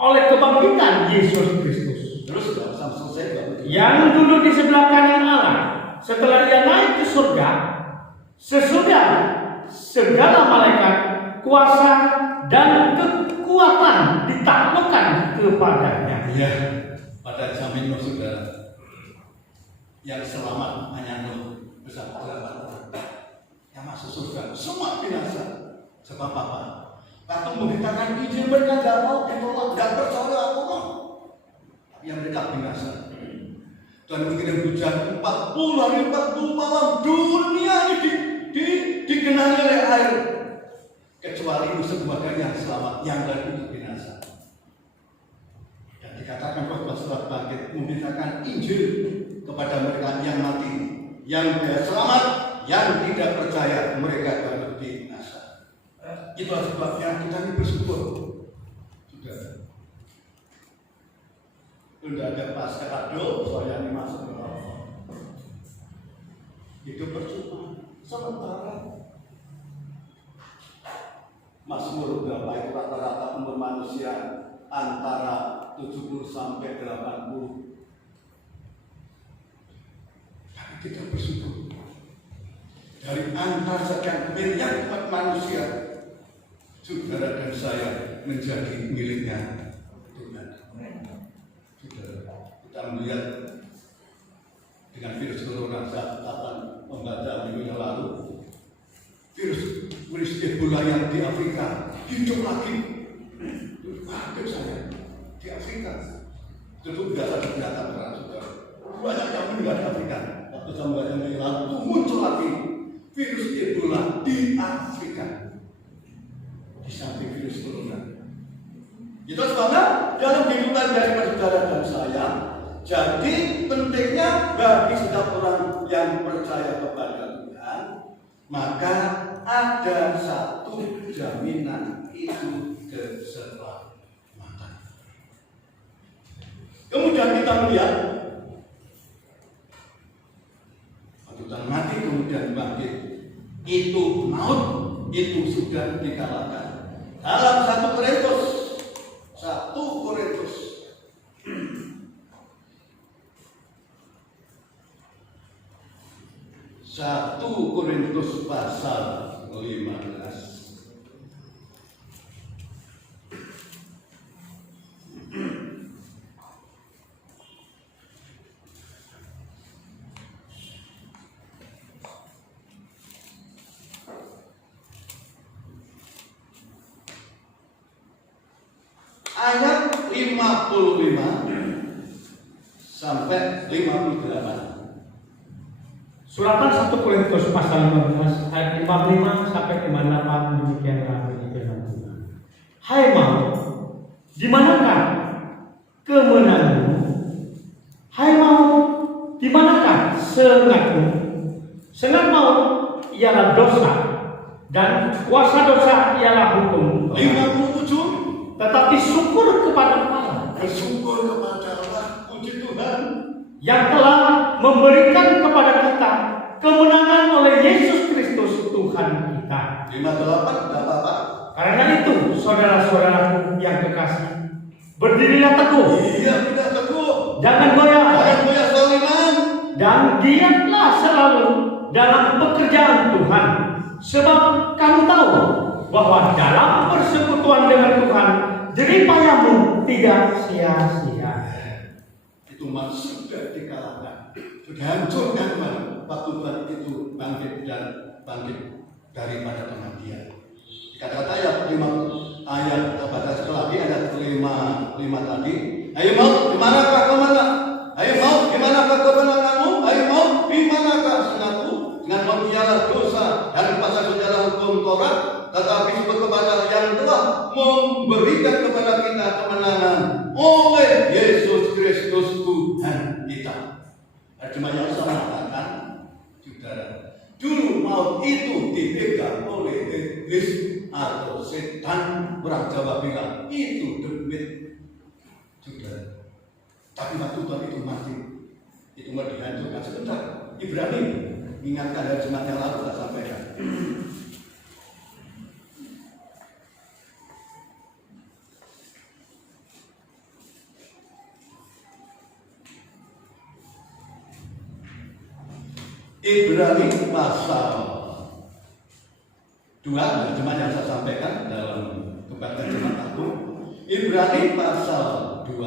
oleh kebangkitan Yesus Kristus. Terus sudah selesai. Yang dulu di sebelah kanan Allah setelah ia naik ke surga, sesudah segala malaikat, kuasa dan kekuatan ditaklukkan kepadanya. Ya, pada zaman Nuh, saudara, yang selamat hanya Nuh bersama 8 orang. Yang masuk surga semua binasa. Sebab apa? Waktu memberitakan Injil mereka tidak mau ditolak, tidak percaya apa mau. Tapi yang mereka binasa. Dan mengirim hujan 40 hari 40 malam, dunia ini digenangi oleh air. Kecuali sebagian yang selamat, yang lain itu binasa. Dan dikatakan bahwa setelah bangkit memberitakan Injil kepada mereka yang mati, yang selamat, yang tidak percaya, mereka akan binasa. Itulah sebabnya kita ini bersyukur. Sudah. Sudah ada pasca kado, soalnya ini masuk ke neraka. Hidup percuma. Sementara Mazmur berapa itu rata-rata umur manusia antara 70 sampai 80. Tapi kita bersyukur. Dari antara sekian miliar umat manusia, saudara dan saya menjadi miliknya Tuhan. Saudara, kita melihat dengan virus corona saat kapan membaca minggu yang lalu, virus Ebola yang di Afrika hidup lagi. Kaget saya di Afrika. Tentu biasa perang, saudara. Banyak yang meninggal di Afrika. Waktu saya membaca minggu lalu itu muncul lagi virus Ebola di Afrika. Di samping virus corona. Itu sebabnya dalam kehidupan dari saudara dan saya, jadi pentingnya bagi setiap orang yang percaya kepada Tuhan, maka ada satu jaminan, itu keselamatan. Kemudian kita melihat Tuhan mati kemudian bangkit, itu maut itu sudah dikalahkan. Dalam 1 Korintus 1 Korintus pasal 15. Ayat 55 sampai 58. Suratan 1 Korintus pasal 15 ayat 55 sampai 58, demikianlah bunyi firman Tuhan. Hai maut, di manakah kemenanganmu? Hai maut, di manakah sengatmu? Sengat maut ialah dosa, dan kuasa dosa ialah hukum. 57. Tetapi syukur kepada Allah, Bersyukur kepada Allah, puji Tuhan, yang telah memberikan kepada kita kemenangan oleh Yesus Kristus Tuhan kita. 58 tidak apa-apa. Karena itu, saudara-saudaraku yang kekasih, berdirilah teguh, Iya, tidak teguh. jangan goyah, Jangan goyah saliman. dan giatlah selalu dalam pekerjaan Tuhan, sebab kamu tahu bahwa dalam persekutuan dengan Tuhan, jerih payahmu tidak sia-sia. Itu maksud sudah dikalahkan, sudah hancurkan Tuhan. Waktu Tuhan itu bangkit daripada kematian. Kata-kata ayat pada sekali lagi ayat 5 tadi. Ayo maut, di manakah kemenangan? Ayo maut, di manakah kemenanganmu? Ayo maut, di manakah sengatmu? Dengan maut ialah dosa dan pasal sejarah hukum Taurat, tetapi sebab kepada yang telah memberikan kepada kita kemenangan oleh Yesus Kristus Tuhan kita. Cuma yang saya katakan, saudara, dulu maut itu dipegang oleh iblis atau setan. Orang Jawa bilang itu demit, saudara. Tapi waktu Tuhan itu mati, itu mau dihancurkan sebentar. Ibrani ingatkan dari Jumat yang lalu saya sampaikan. Ibrani pasal 2, cuma yang saya sampaikan dalam kebaktian Jumat Agung. Ibrani pasal 2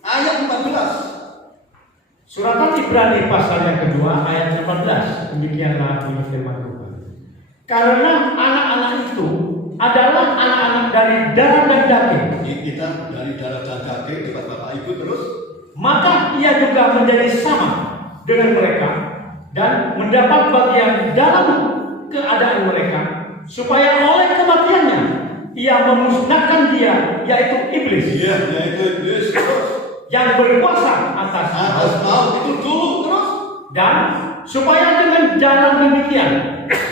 ayat 14. Suratan Ibrani pasal yang kedua ayat 14, demikianlah bunyi firman Tuhan. Karena anak-anak itu adalah anak-anak dari darah dan daging. Kita dari darah dan daging, Bapak Ibu terus. Maka ia juga menjadi sama dengan mereka dan mendapat bagian dalam keadaan mereka, supaya oleh kematiannya ia memusnahkan dia, yaitu iblis. Iya, yaitu iblis. Yang berkuasa atas maut itu dulu terus. Dan supaya dengan jalan demikian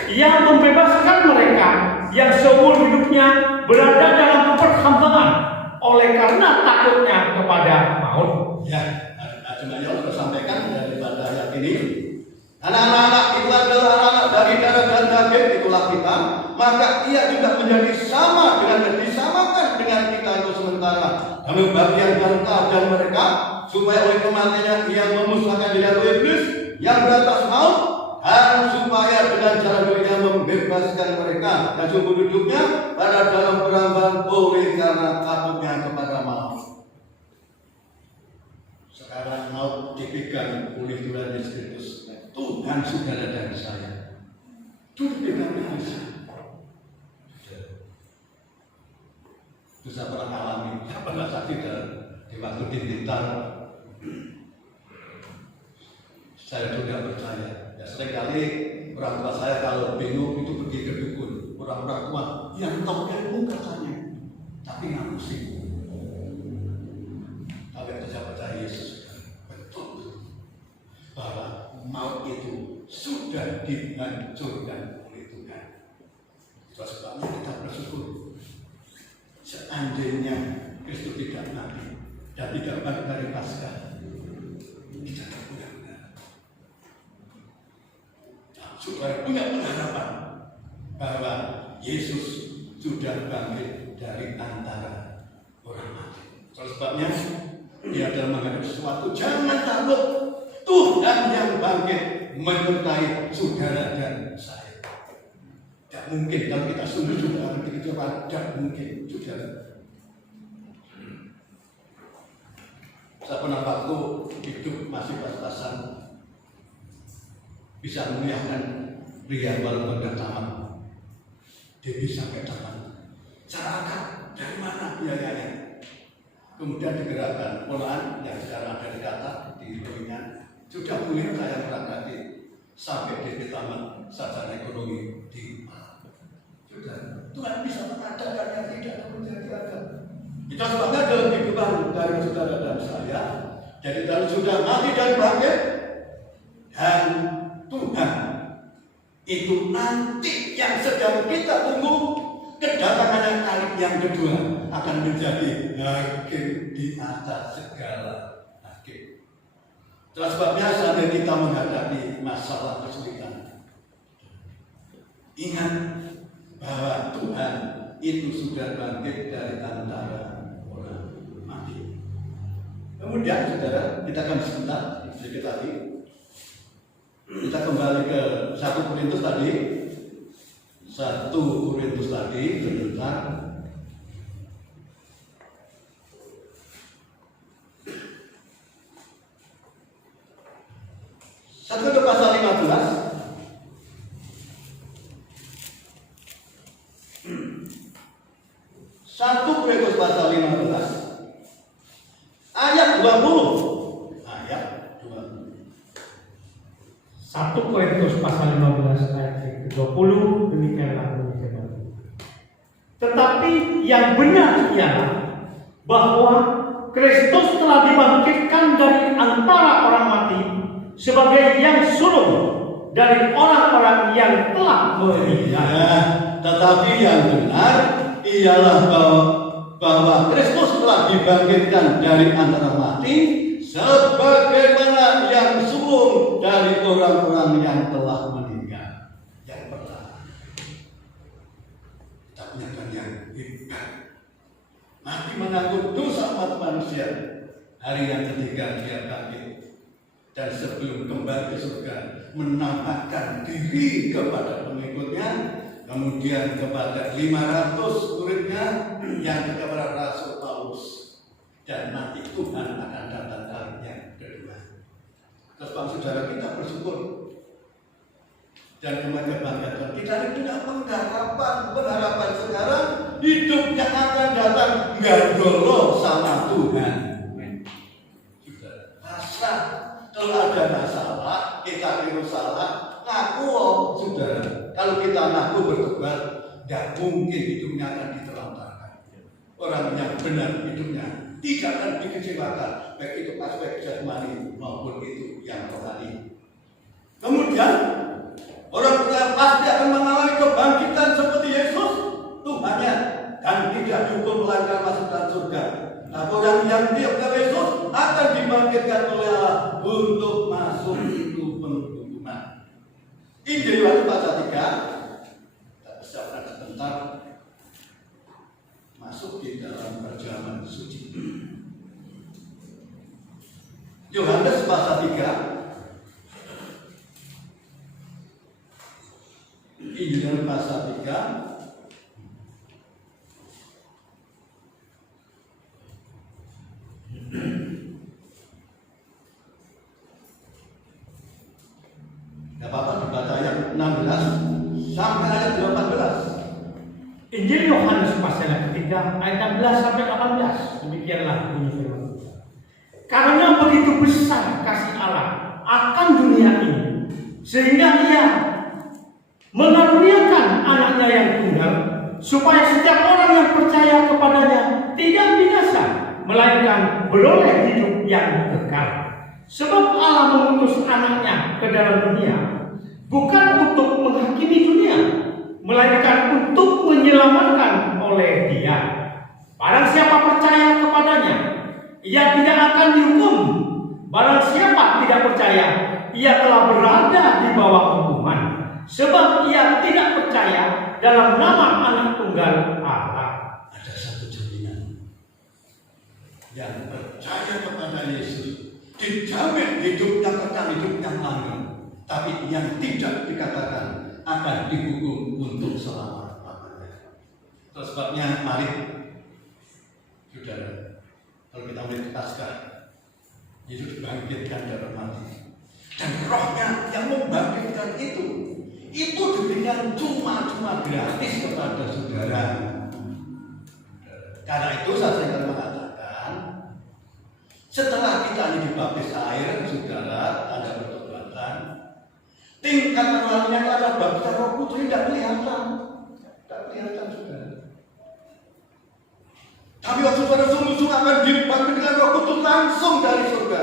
ia membebaskan mereka yang seumur hidupnya berada dalam perhambaan oleh karena takutnya kepada maut. Ya, cuma yang sudah sampaikan daripada ayat ini. Anak-anak itu adalah anak dari darah dan daging, itulah kita. Maka ia juga menjadi sama dengan disamakan dengan kita itu sementara. Namun bagian dalam keadaan mereka, supaya oleh kematiannya ia memusnahkan diri iblis yang beratas maut, dan supaya dengan cara dirinya membebaskan mereka dan seumur hidupnya pada dalam perambaan oleh karena takutnya kepada maut. Sekarang maut dipegang oleh Tuhan Yesus Kristus, Tuhan saudara dan saya. Itu dipegang oleh saya. Itu saya pernah alami, saya pernah sakit di waktu di Blitar. Saya juga percaya. Ya, seringkali orang tua saya kalau bingung itu pergi ke dukun. Orang-orang tua yang tahu ilmu katanya, tapi nggak pusing. Tapi saya percaya Yesus betul bahwa maut itu sudah dihancurkan oleh Tuhan. Itu sebabnya kita bersyukur. Seandainya Kristus tidak mati dan tidak bangkit dari Paskah, kita tidak punya benar. Supaya punya pengharapan bahwa Yesus sudah bangkit dari antara orang mati. Oleh sebabnya dia dalam menghadapi sesuatu jangan takut. Tuhan yang bangkit menyertai saudara dan saya. Tidak mungkin kalau kita sungguh-sungguh akan dikecewakan. Tidak mungkin, saudara. Saya pernah waktu hidup masih pas-pasan bisa memuliakan pria walaupun sudah tamat. Dia bisa sampai tamat. Cara akal dari mana biayanya? Kemudian digerakkan polaan yang sekarang ada di kata di Loingan. Sudah boleh saya berangkati sampai di tamat sarjana ekonomi di Malang. Sudah, Tuhan bisa mengadakan yang tidak menjadi agama. Kita sebabnya dalam kehidupan dari saudara dan saya, jadi dalam sudah mati dan bangkit, dan Tuhan itu nanti yang sedang kita tunggu kedatangan kali yang kedua akan menjadi hakim di atas segala hakim. Itulah sebabnya saat kita menghadapi masalah kesulitan, ingat bahwa Tuhan itu sudah bangkit dari antara orang mati. Kemudian saudara, kita akan sebentar sedikit lagi. Kita kembali ke 1 Korintus tadi. 1 Korintus tadi sebentar. Satu ke pasal 15. 1 Korintus pasal 15 ayat 20. Ayat 20. 1 Korintus pasal 15 ayat 20, demikianlah bunyi firman. Tetapi yang benar ialah bahwa Kristus telah dibangkitkan dari antara orang mati sebagai yang sulung dari orang-orang yang telah meninggal. Ya, tetapi yang benar ialah bahwa Kristus telah dibangkitkan dari antara mati sebagaimana yang sulung dari orang-orang yang telah meninggal. Yang pertama, kita punya Tuhan yang hebat, mati menanggung dosa umat manusia. Hari yang ketiga dia bangkit dan sebelum kembali ke surga menampakkan diri kepada pengikutnya, kemudian kepada 500 muridnya yang kepada Rasul Paulus, dan nanti Tuhan akan datang kali yang kedua. Terus bang saudara, kita bersyukur dan kebanggaan kita tidak pengharapan sekarang hidup yang akan datang gandolo sama Tuhan. Pasrah. Kalau ada masalah, kita kira salah, ngaku saudara. Kalau kita ngaku bertobat, tidak mungkin hidupnya akan ditelantarkan. Orang yang benar hidupnya tidak akan dikecewakan, baik itu aspek jasmani maupun itu yang rohani. Kemudian orang percaya pasti akan mengalami kebangkitan seperti Yesus Tuhannya, dan tidak dihukum melainkan masuk dalam surga. Nah, orang yang tiap Yesus akan dibangkitkan oleh Allah untuk masuk itu penghukuman. Injil Yohanes pasal 3, kita persiapkan sebentar masuk di dalam perjamuan suci. Yohanes pasal 3, Injil Yohanes pasal 3. Gak apa-apa dibaca ayat 16 sampai ayat 18. Injil Yohanes pasal 3 ayat 16 sampai 18. Demikianlah bunyi firman. Karena begitu besar kasih Allah akan dunia ini, sehingga Ia mengaruniakan anaknya yang tunggal, supaya setiap orang yang percaya kepadanya tidak binasa, melainkan beroleh hidup yang kekal. Sebab Allah mengutus anaknya ke dalam dunia bukan untuk menghakimi dunia, melainkan untuk menyelamatkan oleh Dia. Barang siapa percaya kepadanya, ia tidak akan dihukum. Barang siapa tidak percaya, ia telah berada di bawah hukuman, sebab ia tidak percaya dalam nama Anak Tunggal Allah. Ada satu jaminan, yang percaya kepada Yesus dijamin hidup yang kekal, hidup yang langgeng. Tapi yang tidak dikatakan akan dihukum untuk selama-lamanya. Terus sebabnya mari saudara, kalau kita melihat Paskah, Yesus dibangkitkan dari mati, dan rohnya yang membangkitkan itu diberikan cuma-cuma gratis kepada saudara. Karena itu saya sering mengatakan, setelah kita ini dibaptis air, saudara, ada pertobatan, tingkat rohaninya ada baptisan Roh Kudus tidak kelihatan, saudara. Tapi waktu saudara sungguh-sungguh akan dibangkitkan Roh Kudus langsung dari surga,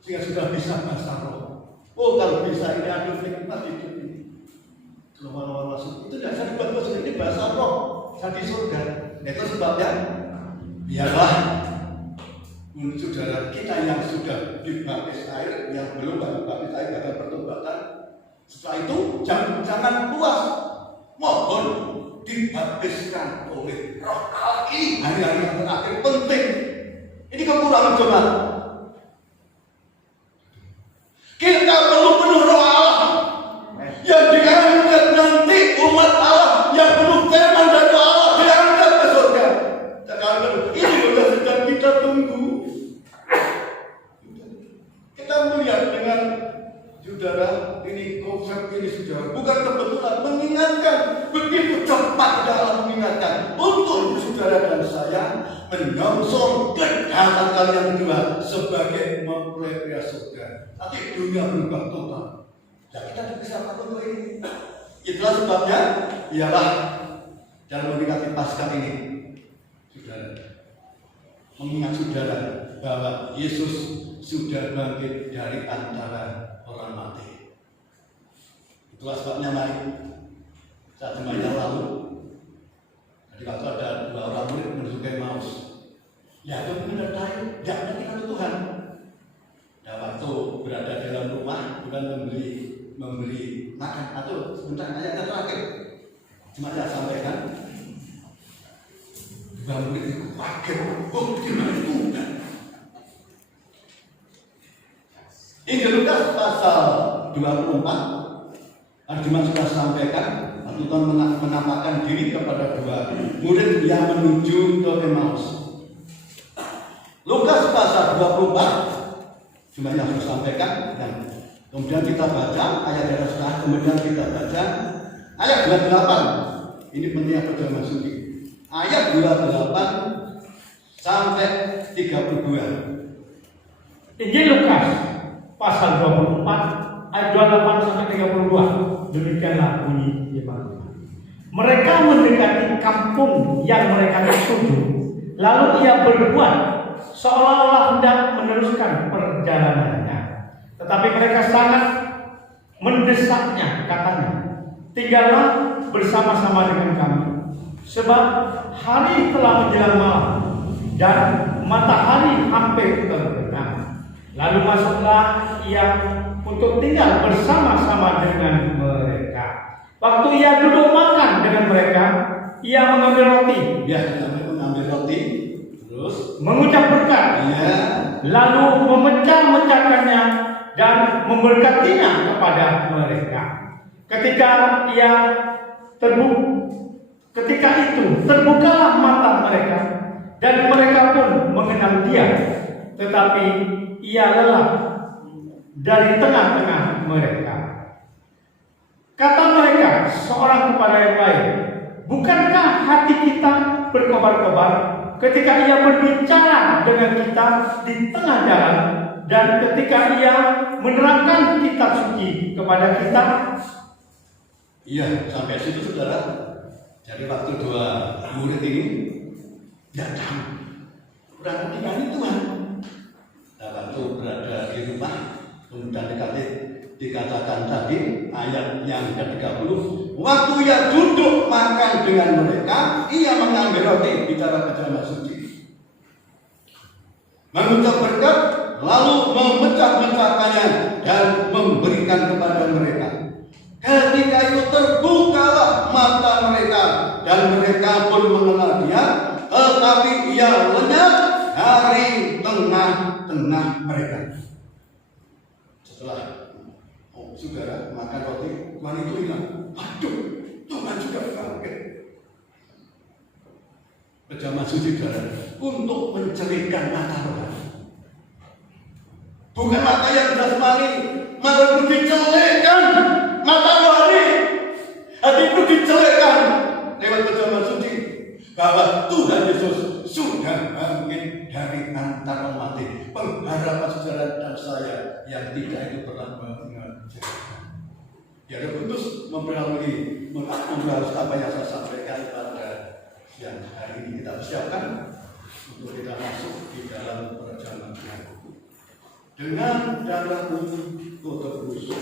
sehingga sudah bisa bahasa roh. Oh, kalau bisa ini ada nikmat hidup ini. Kalau orang masuk itu tidak bisa dibantu, ini bahasa roh di surga. Itu sebabnya biarlah saudara kita yang sudah dibaptis air, yang belum dibaptis air akan pertobatan. Setelah itu jangan puas, mohon dibaptiskan oleh Roh Allah ini. Hari-hari yang terakhir penting. Ini kekurangan jemaat. Kita perlu penuh Roh Allah yang diangkat nanti umat Allah yang penuh firman dan Roh Allah diangkat ke surga. Sekarang ini sudah sedang kita tunggu. Kita melihat dengan saudara ini konsep ini saudara bukan kebetulan, mengingatkan begitu cepat dalam mengingatkan untuk saudara dan saya menyongsong kedatangan kali yang kedua sebagai mempelai surga. Nanti dunia berubah total. Dan kita dipersiapkan untuk ini. Itulah sebabnya ialah dalam mendekati Paskah ini, saudara, mengingat saudara bahwa Yesus sudah bangkit dari antara orang mati. Itulah sebabnya mari saat Jumat yang lalu, jadi waktu ada 2 orang murid menuju ke Emmaus, ya itu menyertai, ya menantikan Tuhan. Dan waktu berada dalam rumah, Tuhan memberi makan. Atau sebentar ayatnya terakhir, cuma saya sampaikan, 2 murid itu kaget, oh gimana Tuhan? Injil Lukas pasal 24, Jumat sudah sampaikan, Tuhan menampakkan diri kepada dua murid yang menuju ke Emmaus. Lukas pasal 24, Jumat yang sudah sampaikan, dan kemudian kita baca ayat dari setelah, kemudian kita baca ayat 28. Ini pentingnya perjamuan suci. Ayat 28 sampai 32. Injil Lukas pasal 24 ayat 28 sampai 32. Demikianlah bunyi Yesus. Mereka mendekati kampung yang mereka tuju. Lalu ia berbuat seolah-olah hendak meneruskan perjalanannya. Tetapi mereka sangat mendesaknya, katanya, tinggallah bersama-sama dengan kami, sebab hari telah menjelang malam dan matahari hampir terbenam. Lalu masuklah ia untuk tinggal bersama-sama dengan mereka. Waktu ia duduk makan dengan mereka, ia mengambil roti. Ya, mengambil roti, terus mengucap berkat, ya, lalu memecah-mecahkannya dan memberkatinya kepada mereka. Ketika itu terbukalah mata mereka dan mereka pun mengenal dia, tetapi ia lelah dari tengah-tengah mereka. Kata mereka seorang kepada yang lain, bukankah hati kita berkobar-kobar ketika ia berbicara dengan kita di tengah jalan dan ketika ia menerangkan kitab suci kepada kita? iya, sampai situ saudara. Jadi waktu dua murid ini datang, kurang ketika Tuhan. Nah, waktu berada di rumah, kemudian dikatakan tadi ayat yang ke-30, waktu ia duduk makan dengan mereka, ia mengambil roti, bicara perjamuan suci, mengucap berkat, lalu memecah-mecahkannya dan memberikan kepada mereka. Ketika itu terbukalah mata mereka dan mereka pun mengenal dia, tetapi ia lenyap dari tengah-tengah mereka. Setelah saudara makan roti, Tuhan itu bilang, aduh, Tuhan juga kaget. Perjamuan suci saudara untuk mencerihkan mata rohani. Bukan mata yang jasmani, mata itu dicelekkan, mata rohani. Hati itu dicelekkan lewat perjamuan suci bahwa Tuhan Yesus sudah bangkit dari antara mati. Pengharapan saudara dan saya yang tidak itu pernah mengerjakan. Ya, putus memperharus apa yang saya sampaikan pada siang hari ini. Kita persiapkan untuk kita masuk di dalam perjalanan dengan darah tutup musuh.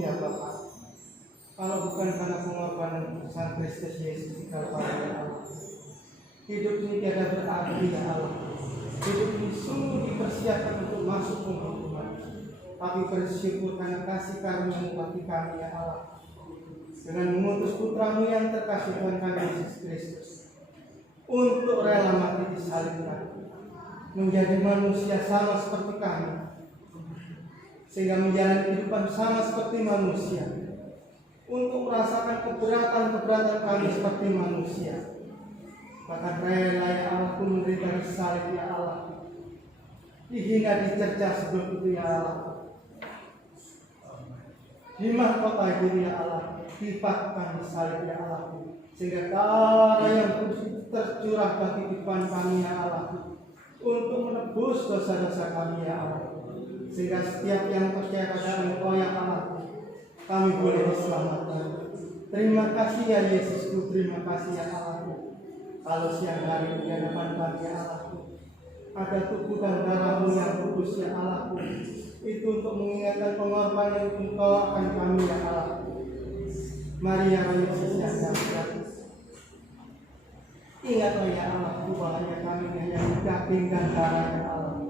ya Bapa. Kalau bukan karena pengorbanan Sang Kristus Yesus di Kalvari ya Allah, hidup ini tiada berarti ya Allah. Hidup ini sungguh dipersiapkan untuk masuk penghukuman. Tapi bersyukur karena kasih karunia-Mu bagi kami ya Allah, dengan mengutus putra-Mu yang terkasih Tuhan kami Yesus Kristus untuk rela mati disalibkan, menjadi manusia sama seperti kami, sehingga menjalani kehidupan sama seperti manusia, untuk merasakan keberatan kami seperti manusia. Bahkan rela ya Allah pun menderita disalib ya Allah, dihina dicerca sebelum itu ya Allah, di mahkota diri ya Allah, dipatahkan disalib ya Allah, sehingga darah yang kudus tercurah bagi kehidupan kami ya Allah, untuk menebus dosa-dosa kami ya Allah, sehingga setiap yang percaya pada Engkau ya Allah, kami boleh diselamatkan. Terima kasih ya Yesusku, terima kasih ya Allah. Kalau siang hari di hadapan kami ya Allah, ada tubuh dan darah-Mu yang kudus ya Allah, itu untuk mengingatkan pengorbanan Engkau akan kami ya Allah. Mari ya Yesus yang dahsyat, ingatlah ya Allah, bahwa kami hanya daging dan darah ya Allah,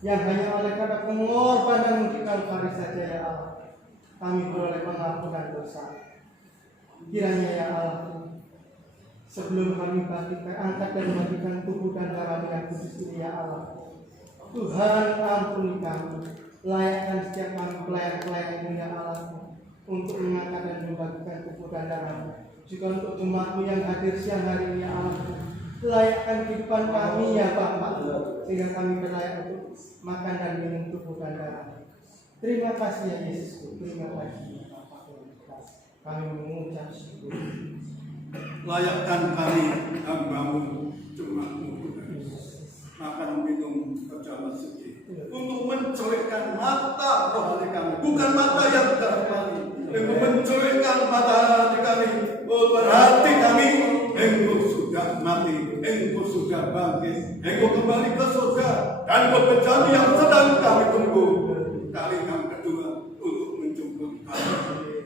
yang hanya oleh karena pengorbanan di Kalvari saja ya Allah, kami beroleh pengampunan dosa. Kiranya ya Allah, sebelum kami angkat dan bagikan tubuh dan darah yang kudus ini ya Allah, Tuhan ampuni kami, layakkan setiap kami pelayan-pelayan ini ya Allah, untuk mengangkat dan membagikan tubuh dan darah. Juga untuk jemaat-Mu yang hadir siang hari ini ya Allah, layakkan kehidupan kami ya Bapa, sehingga kami berlayak untuk makan dan minum tubuh dan darah. Terima kasih ya Yesusku, terima kasih. Kami mengucap syukur. Layakkan kami hamba-Mu, jemaat-Mu, makan minum bersama suci, untuk menculikkan mata rohani kami, bukan mata yang terpali, untuk menculikkan mata hati kami. Oh, berarti kami, Engkau sudah mati, Engkau sudah bangkit, Engkau kembali ke surga, dan pekerjaan yang sedang kami tunggu kali yang kedua untuk menjemput kami.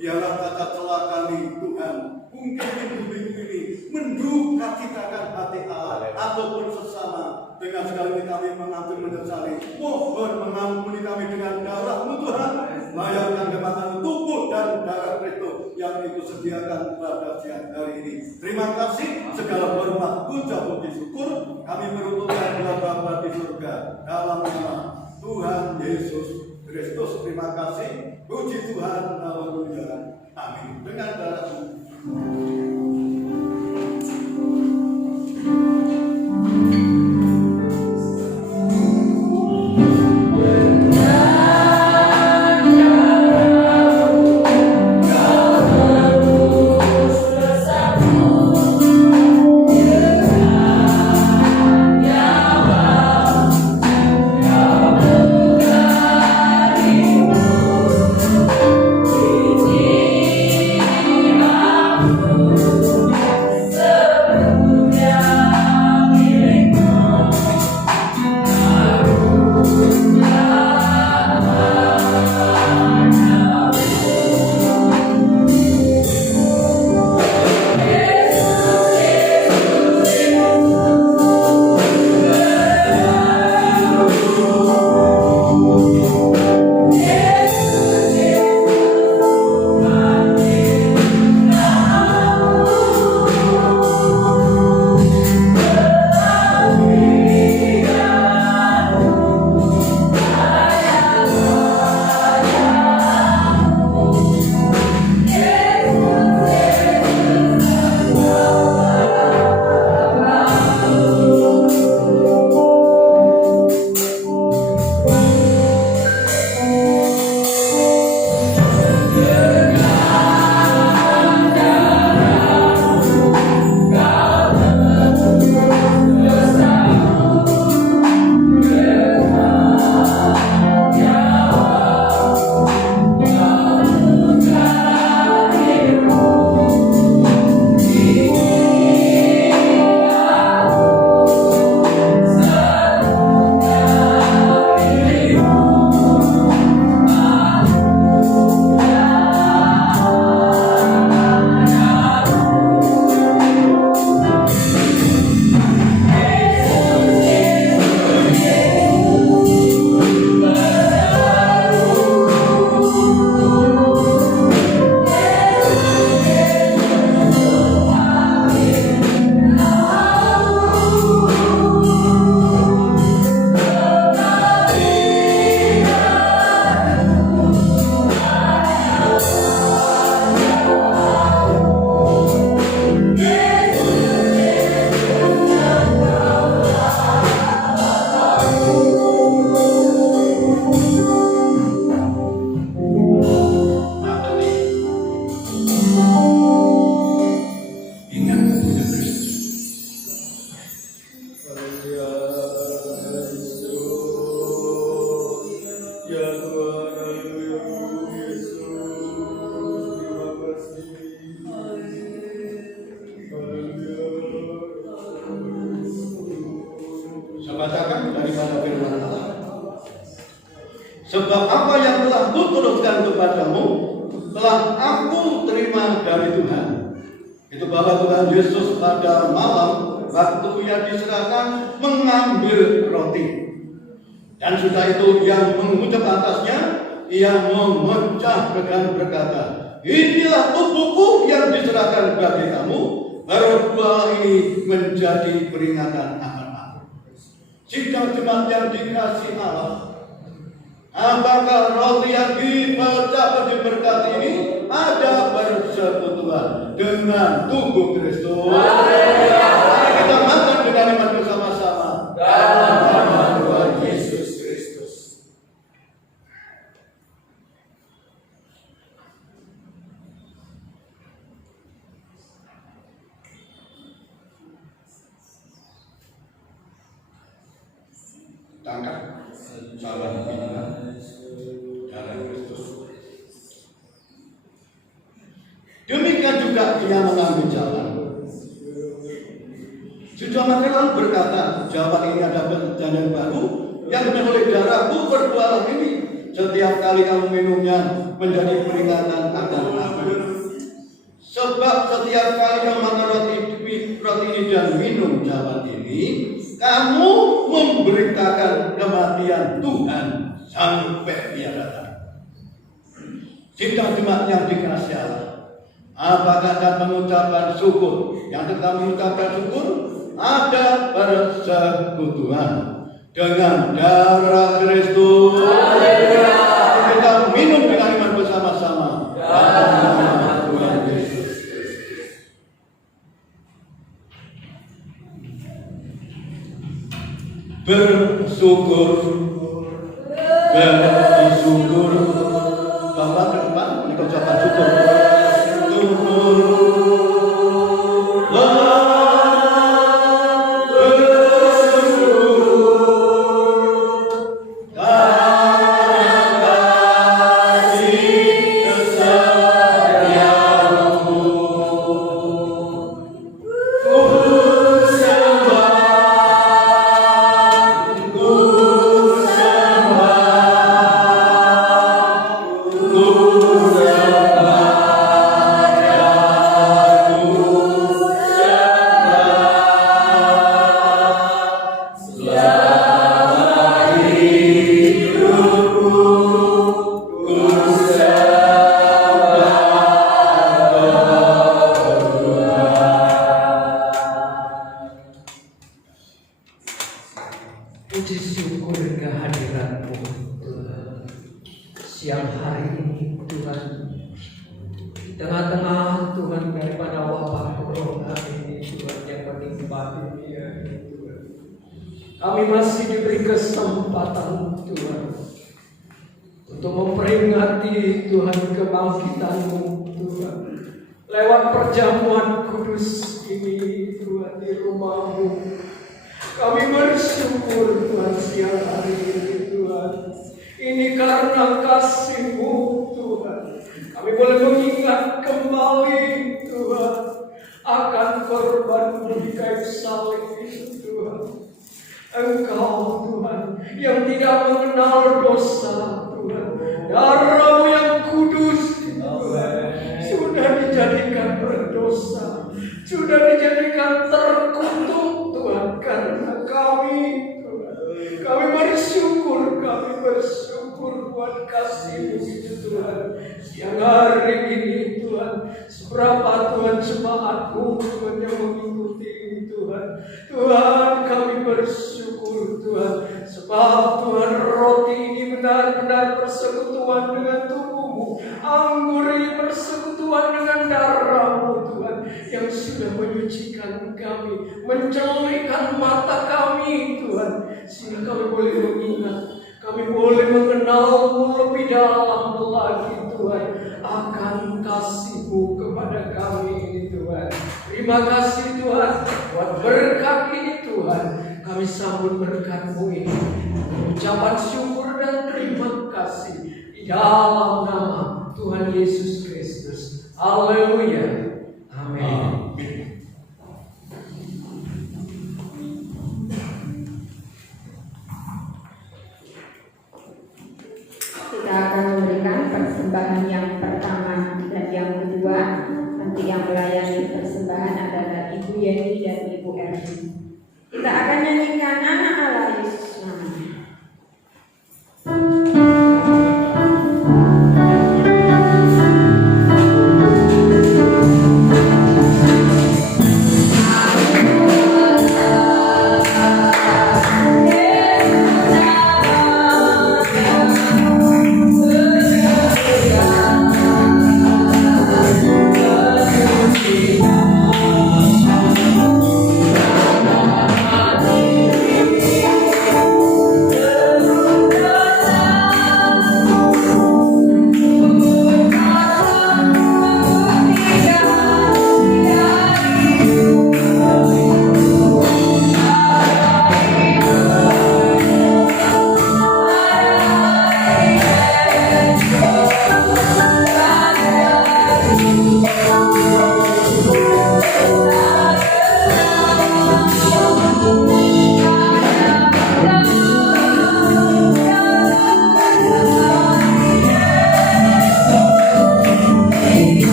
Biarlah tata celah kami Tuhan, mungkin minggu-minggu ini menduka citakan hati Allah ataupun sesama, dengan segala ini kami mengampuni menyesali, mohon mengampuni kami dengan darah-Mu Tuhan. Layakkan kematian tubuh dan darah Kristus yang Itu sediakan pada siang hari ini. Terima kasih, segala hormat, puja puji syukur kami merupakan kepada Bapa di surga dalam nama Tuhan Yesus Kristus. Terima kasih, puji Tuhan, haleluya, amin. Dengan darah-Mu. Aku Sebab apa yang telah kuturutkan kepadamu telah aku terima dari Tuhan. Itu bahwa Tuhan Yesus pada malam waktu ia diserahkan mengambil roti. Dan sudah itu yang mengucap atasnya, ia memecah dengan berkata, inilah tubuhku yang diserahkan bagi kamu. Berdoa ini menjadi peringatan akan aku. Sidang jemaat yang dikasihi Allah, apakah roti yang dipecah diberkati ini ada persekutuan dengan tubuh Kristus? Mari kita makan dengan iman bersama-sama dalam nama Tuhan Yesus Kristus. Tangkap salam kita darah Kristus. Demikian juga dia mengambil jalan. Sudah makan lalu berkata, jawaban ini ada perjanjian baru yang oleh darahku. Berdoalah ini setiap kali kamu minumnya menjadi peringatan akan aku. Sebab setiap kali kamu makan roti ini dan minum jawaban ini, kamu memberitakan kematian Tuhan sampai Dia datang. Sidang jemaat yang dikasihi Allah, apakah dan mengucapkan syukur? Yang kita mengucapkan syukur ada persekutuan dengan darah Kristus. Kita minum dengan iman bersama-sama dalam nama Tuhan Yesus Kristus. Bersyukur, bersyukur. Bapak ke depan, kita ucapkan syukur. Puji syukur kehadiran-Mu Tuhan. Siang hari ini Tuhan, di tengah-tengah Tuhan daripada wabah corona ini Tuhan yang menimpa dunia ini Tuhan, kami masih diberi kesempatan Tuhan untuk memperingati Tuhan kebangkitan-Mu Tuhan lewat perjamuan kudus ini Tuhan di rumah-Mu. Kami bersyukur Tuhan siang hari ini Tuhan. Ini karena kasih-Mu Tuhan. Kami boleh mengingat kembali Tuhan akan korban-Mu di kayu salib itu Tuhan. Engkau Tuhan yang tidak mengenal dosa Tuhan. Darah-Mu yang kudus Tuhan sudah dijadikan berdosa, sudah dijadikan terkutuk Tuhan karena kami Tuhan. Kami bersyukur buat kasih-Mu itu Tuhan. Siang hari ini Tuhan, seberapa Tuhan jemaat-Mu Tuhan yang mengikuti ini Tuhan. Tuhan kami bersyukur Tuhan, sebab Tuhan roti ini benar-benar persekutuan dengan tubuh-Mu, anggur ini persekutuan dengan darah-Mu Tuhan, yang sudah menyucikan kami, mencerahkan mata kami Tuhan, sehingga kami boleh mengingat, kami boleh mengenal-Mu lebih dalam lagi Tuhan, akan kasih-Mu kepada kami ini Tuhan. Terima kasih Tuhan buat berkat ini Tuhan. Kami sambut berkat-Mu ini, ucapan syukur dan terima kasih di dalam nama Tuhan Yesus Kristus. Haleluya. Amin.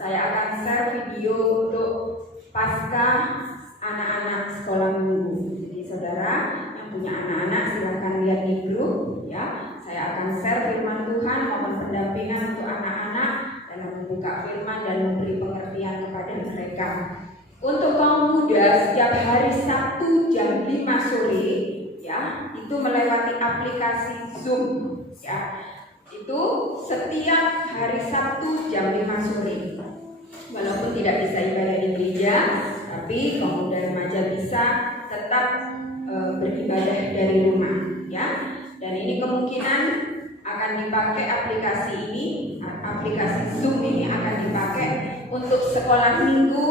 saya akan share video untuk pasca anak-anak sekolah minggu. Jadi saudara yang punya anak-anak silahkan lihat di grup ya. Saya akan share firman Tuhan maupun pendampingan untuk anak-anak dalam membuka firman dan memberi pengertian kepada mereka. Untuk kaum muda setiap hari Sabtu jam 5 sore ya, itu melewati aplikasi Zoom ya. Itu setiap hari Sabtu jam 5 sore. Walaupun tidak bisa ibadah di gereja, tapi kaum muda remaja bisa tetap beribadah dari rumah ya. Dan ini kemungkinan akan dipakai aplikasi ini, aplikasi Zoom ini akan dipakai untuk sekolah minggu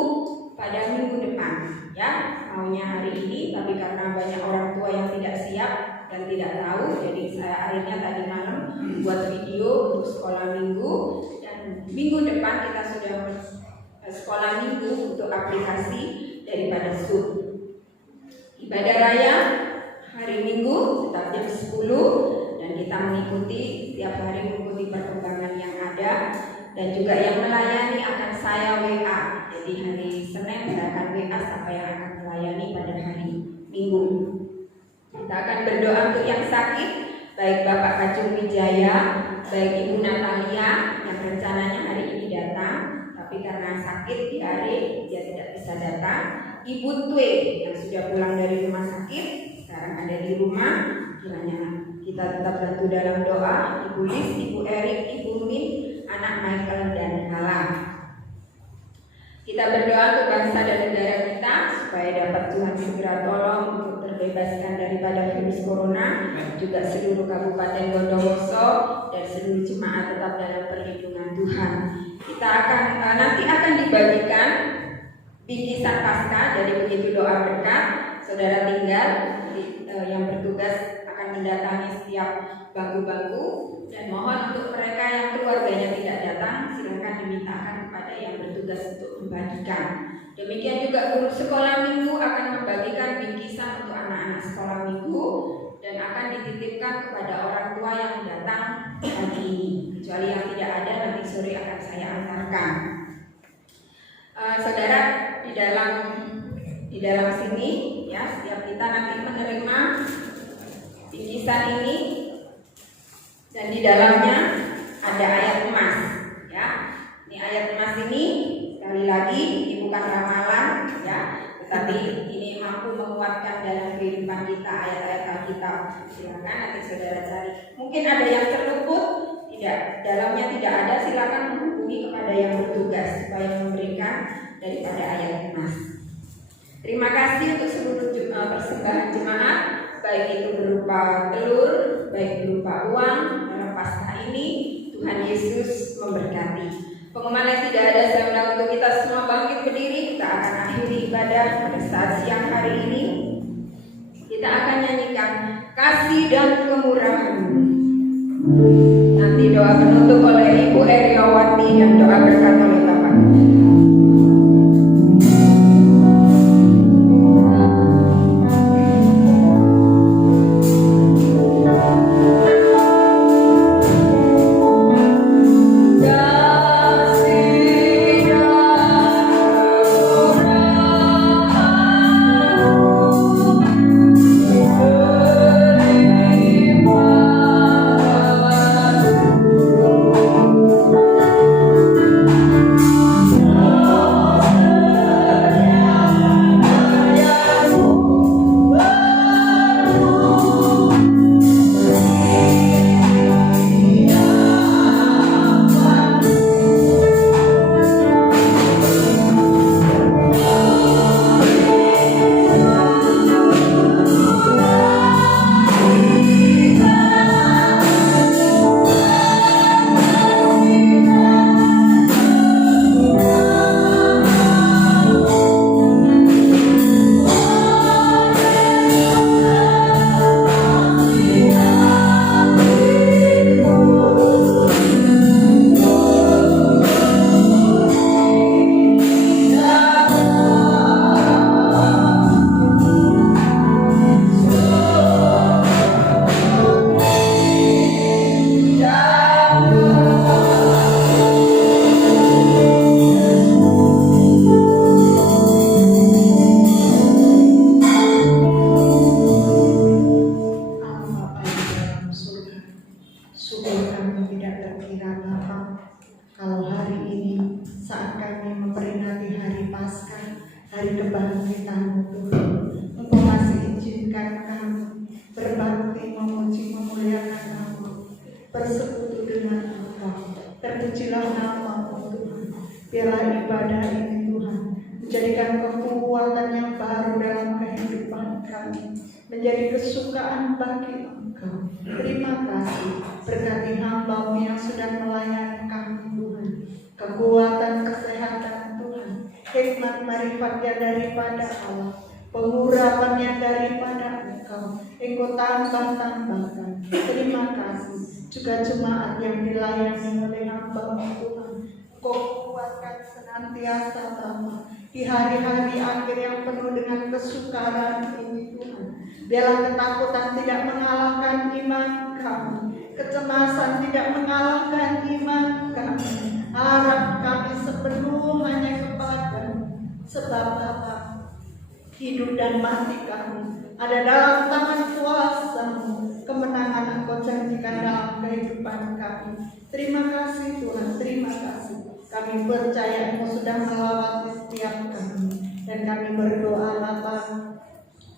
pada minggu depan ya. Maunya hari ini, tapi karena banyak orang tua yang tidak siap dan tidak tahu, jadi saya akhirnya tadi malam buat video untuk sekolah minggu, dan minggu depan kita sudah sekolah minggu untuk aplikasi daripada Zoom. Ibadah raya hari Minggu tetap jam 10 dan kita mengikuti setiap hari mengikuti perkembangan yang ada, dan juga yang melayani akan saya WA. Jadi hari Senin saya akan WA siapa yang akan melayani pada hari Minggu. Kita akan berdoa untuk yang sakit, baik Bapak Kacung Wijaya, baik Ibu Natalia yang rencananya hari ini datang, tapi karena sakit di hari dia tidak bisa datang. Ibu Twe yang sudah pulang dari rumah sakit sekarang ada di rumah, kiranya kita tetap bantu dalam doa. Ibu Lis, Ibu Erik, Ibu Min, anak Michael dan Hala. Kita berdoa untuk bangsa dan negara kita supaya dapat Tuhan segera tolong untuk terbebaskan daripada virus corona, juga seluruh Kabupaten Bondowoso dan seluruh jemaat tetap dalam perlindungan Tuhan. Kita akan nanti akan dibagikan bingkisan Paskah, jadi begitu doa berkat, saudara tinggal yang bertugas akan mendatangi setiap bangku-bangku, dan mohon untuk mereka yang keluarganya tidak datang silakan dimintakan kepada yang bertugas untuk membagikan. Demikian juga guru sekolah minggu akan membagikan bingkisan untuk anak-anak sekolah minggu dan akan dititipkan kepada orang tua yang datang pagi ini. Kecuali yang tidak ada, nanti sore akan saya antarkan. Saudara, di dalam sini ya, setiap kita nanti menerima bingkisan ini, dan di dalamnya ada ayat emas ya. Ini ayat emas ini sekali lagi ini bukan ramalan ya, tetapi ini mampu menguatkan dalam kehidupan kita ayat-ayat Alkitab. Silakan nanti saudara cari. Mungkin ada yang terluput, tidak, dalamnya tidak ada, silakan menghubungi kepada yang bertugas supaya memberikan daripada ayat emas. Terima kasih untuk seluruh persembahan jemaat, baik itu berupa telur, baik berupa uang dalam Paskah ini. Tuhan Yesus memberkati. Pengumuman yang tidak ada, saya undang untuk kita semua bangkit berdiri. Kita akan akhiri ibadah pada saat siang hari ini. Kita akan nyanyikan Kasih dan Kemurahan-Mu. Nanti doa penutup oleh Ibu Eriawati dan doa berkat oleh Bapak. Kasih menjadi kesukaan bagi Engkau. Terima kasih, berkati hamba-Mu yang sudah melayani kami Tuhan. Kekuatan, kesehatan Tuhan, hikmat marifatnya daripada Allah, pengurapannya daripada Engkau. Engkau tambah-tambahkan. Terima kasih juga jemaat yang dilayani oleh hamba-Mu Tuhan. Engkau kuatkan senantiasa Bapa di hari-hari akhir yang penuh dengan kesukaran ini Tuhan. Biarlah ketakutan tidak mengalahkan iman kami, kecemasan tidak mengalahkan iman kami. Harap kami sepenuh hanya kepada-Mu, sebab Bapa, hidup dan mati kami ada dalam tangan kuasa-Mu. Kemenangan Engkau janjikan dalam kehidupan kami. Terima kasih Tuhan, terima kasih. Kami percaya Engkau sudah melawati setiap kami, dan kami berdoa Bapa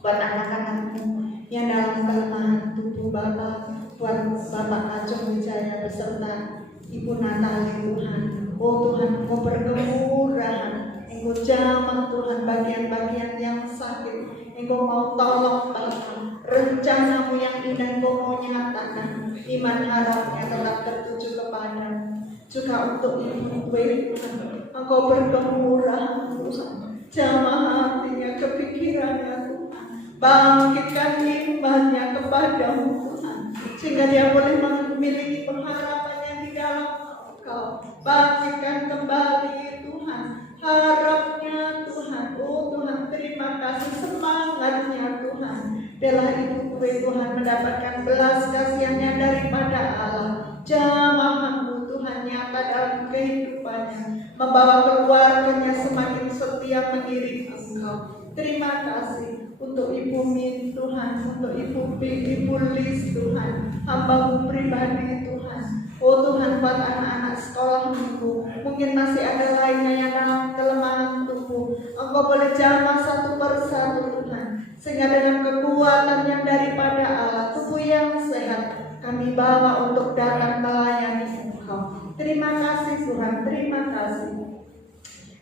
buat anak-anak-Mu yang dalam kelemahan tubuh Bapa, buat Bapak Kacung Wijaya beserta Ibu Natali Tuhan. Oh Tuhan, Engkau berkemurahan, Engkau jamah Tuhan bagian-bagian yang sakit. Engkau mau tolong Bapa, rencana-Mu yang indah Engkau mau nyatakan. Iman harapnya tetap tertuju kepada-Mu. Juga untuk Ibu Tuhan, Engkau berkemurahan Tuhan, jamah hatinya, kepikirannya Tuhan, bangkitkan imannya kepada-Mu Tuhan, sehingga dia boleh memiliki pengharapannya di dalam Engkau. Bangkitkan kembali Tuhan harapnya Tuhan. Oh Tuhan, terima kasih semangatnya Tuhan. Biarlah Ibu Tuhan mendapatkan belas kasihannya daripada Allah. Jamah-Mu Tuhan nyata dalam kehidupannya, membawa keluarganya semakin setia mengiring Engkau. Terima kasih untuk Ibu Min Tuhan, untuk Ibu Lis Tuhan, hamba-Mu pribadi Tuhan. Oh Tuhan, buat anak-anak sekolah Minggu, mungkin masih ada lainnya yang dalam kelemahan tubuh. Engkau boleh jamah satu persatu Tuhan, sehingga dengan kekuatan yang daripada Allah, tubuh yang sehat, kami bawa untuk datang melayani Engkau. Terima kasih Tuhan, terima kasih.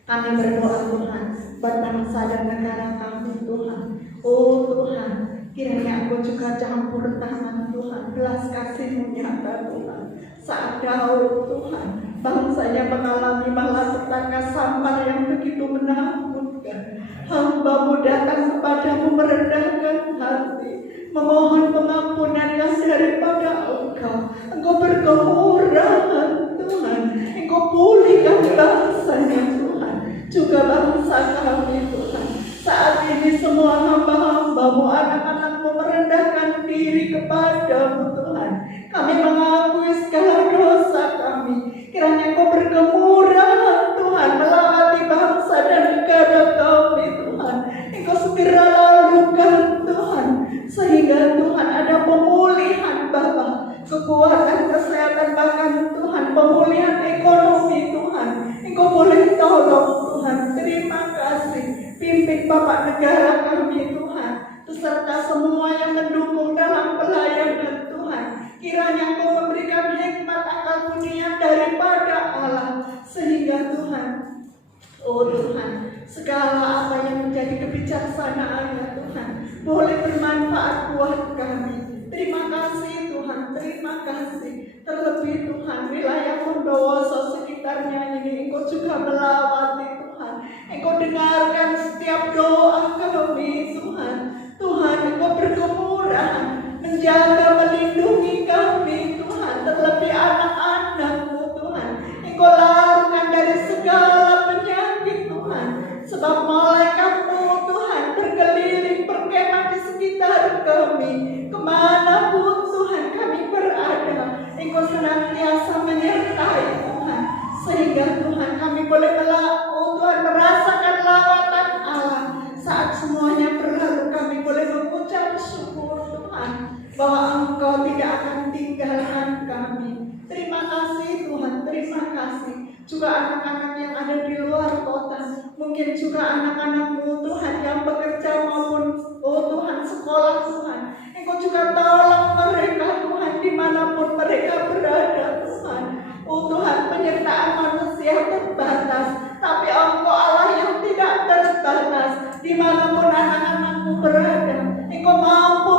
Kami berdoa Tuhan buat bangsa dan negara kami Tuhan. Oh Tuhan, kiranya Engkau juga campur tangan Tuhan, belas kasih-Mu nyata Tuhan. Saat Daud Tuhan, bangsanya mengalami malapetaka sampar yang begitu menakutkan, hamba-Mu datang kepada-Mu merendahkan hati, memohon pengampunan yang daripada Engkau. Engkau berkemurahan Tuhan, Engkau pulihkan bangsanya Tuhan, juga bangsa kami Tuhan. Saat ini semua hamba-hamba-Mu, anak-anak-Mu merendahkan diri kepada-Mu Tuhan. Kami mengakui segala dosa kami. Kiranya Engkau berkemurahan Tuhan melawati bangsa dan negara kami Tuhan. Engkau segera lalukan Tuhan, sehingga Tuhan ada pemulihan Bapa, kekuatan kesehatan, bahkan Tuhan pemulihan ekonomi Tuhan. Engkau boleh tolong Tuhan. Terima kasih. Pimpin Bapak negara kami Tuhan, beserta semua yang mendukung dalam pelayanan Tuhan. Kiranya Engkau memberikan hikmat akal budi daripada Allah, sehingga Tuhan, oh Tuhan, segala apa yang menjadi kebijaksanaannya Tuhan boleh bermanfaat buat kami. Terima kasih Tuhan, terima kasih. Terlebih Tuhan, wilayah Bondowoso sekitarnya ini Engkau juga melawati Tuhan. Engkau dengarkan setiap doa kami Tuhan. Tuhan, Engkau berkemurahan menjaga, melindungi kami Tuhan, terlebih anak-anak-Mu Tuhan. Engkau lalukan dari segala penyakit Tuhan, sebab malaikat-Mu Tuhan berkeliling berkemah di sekitar kami. Kemanapun Tuhan kami berada, Engkau senantiasa menyertai Tuhan, sehingga Tuhan kami boleh Tuhan merasakan lawatan Allah. Saat semuanya berlalu, kami boleh mengucap syukur Tuhan, bahwa Engkau tidak akan tinggalkan kami. Terima kasih Tuhan, terima kasih. Juga anak-anak yang ada di luar kota, mungkin juga anak-anak-Mu Tuhan yang bekerja maupun Tuhan sekolah Tuhan. Engkau juga tolong mereka Tuhan dimanapun mereka berada Tuhan. Tuhan, penyertaan manusia terbatas, tapi Engkau Allah yang tidak terbatas. Dimanapun anak-anak-Mu berada, Engkau mampu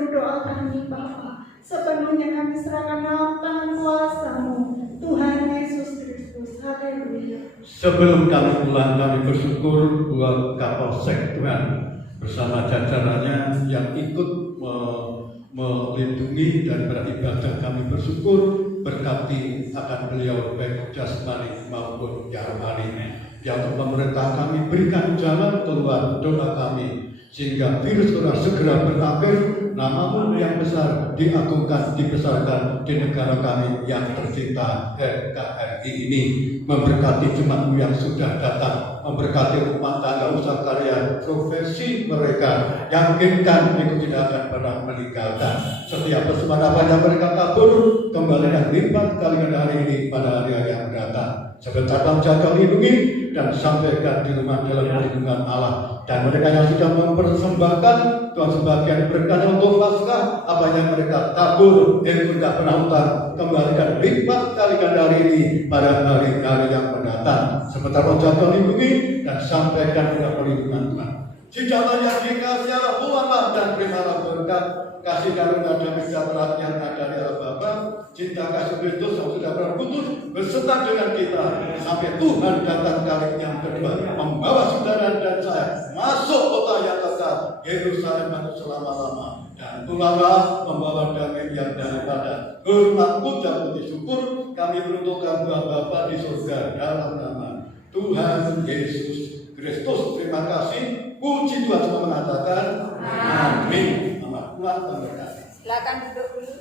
seluruh doa kami Bapa. Sepenuhnya kami serahkan dalam tangan kuasa-Mu, Tuhan Yesus Kristus. Haleluya. Sebelum kami pulang, kami bersyukur buat Kapolsek Tuhan bersama jajarannya yang ikut melindungi dan beribadah. Kami bersyukur, berkati akan beliau baik jasmani maupun rohani. Yang pemerintah kami berikan jalan keluar doa kami, sehingga virus corona segera berakhir, nama-Mu yang besar diagungkan, dibesarkan di negara kami yang tercinta NKRI ini. Memberkati jemaat-Mu yang sudah datang, memberkati rumah tangga, usaha karya, profesi mereka, yakinkan itu tidak akan pernah meninggalkan. Setiap persembahan apa yang mereka tabur, kembalikan lipat kali hari ini pada hari yang mendatang. Sebentar jaga lindungi dan sampaikan di rumah dalam perlindungan Allah. Dan mereka yang sudah mempersembahkan, Tuhan sebagian berkah untuk Paskah, apa yang mereka tabur, itu tidak pernah utang, kembalikan lipat kali hari ini pada hari-hari yang mendatang. Sebentar jaga lindungi dan sampaikan di perlindungan Tuhan. Jika yang dikasih Allah, buatlah dan terimalah berkat, kasih karunia dan sejahtera yang ada di Allah Bapa, cinta kasih Kristus yang sudah berputus beserta dengan kita sampai Tuhan datang kali yang kedua, membawa saudara dan saya masuk kota yang kekal, Yerusalem itu selama-lama. Dan pulanglah membawa damai yang daripada hormat, puja, puji syukur kami peruntukkan buat Bapa di surga dalam nama Tuhan Yesus Kristus. Terima kasih. Puji Tuhan semua mengatakan amin. Amat Tuhan memberkati. Silakan duduk dulu.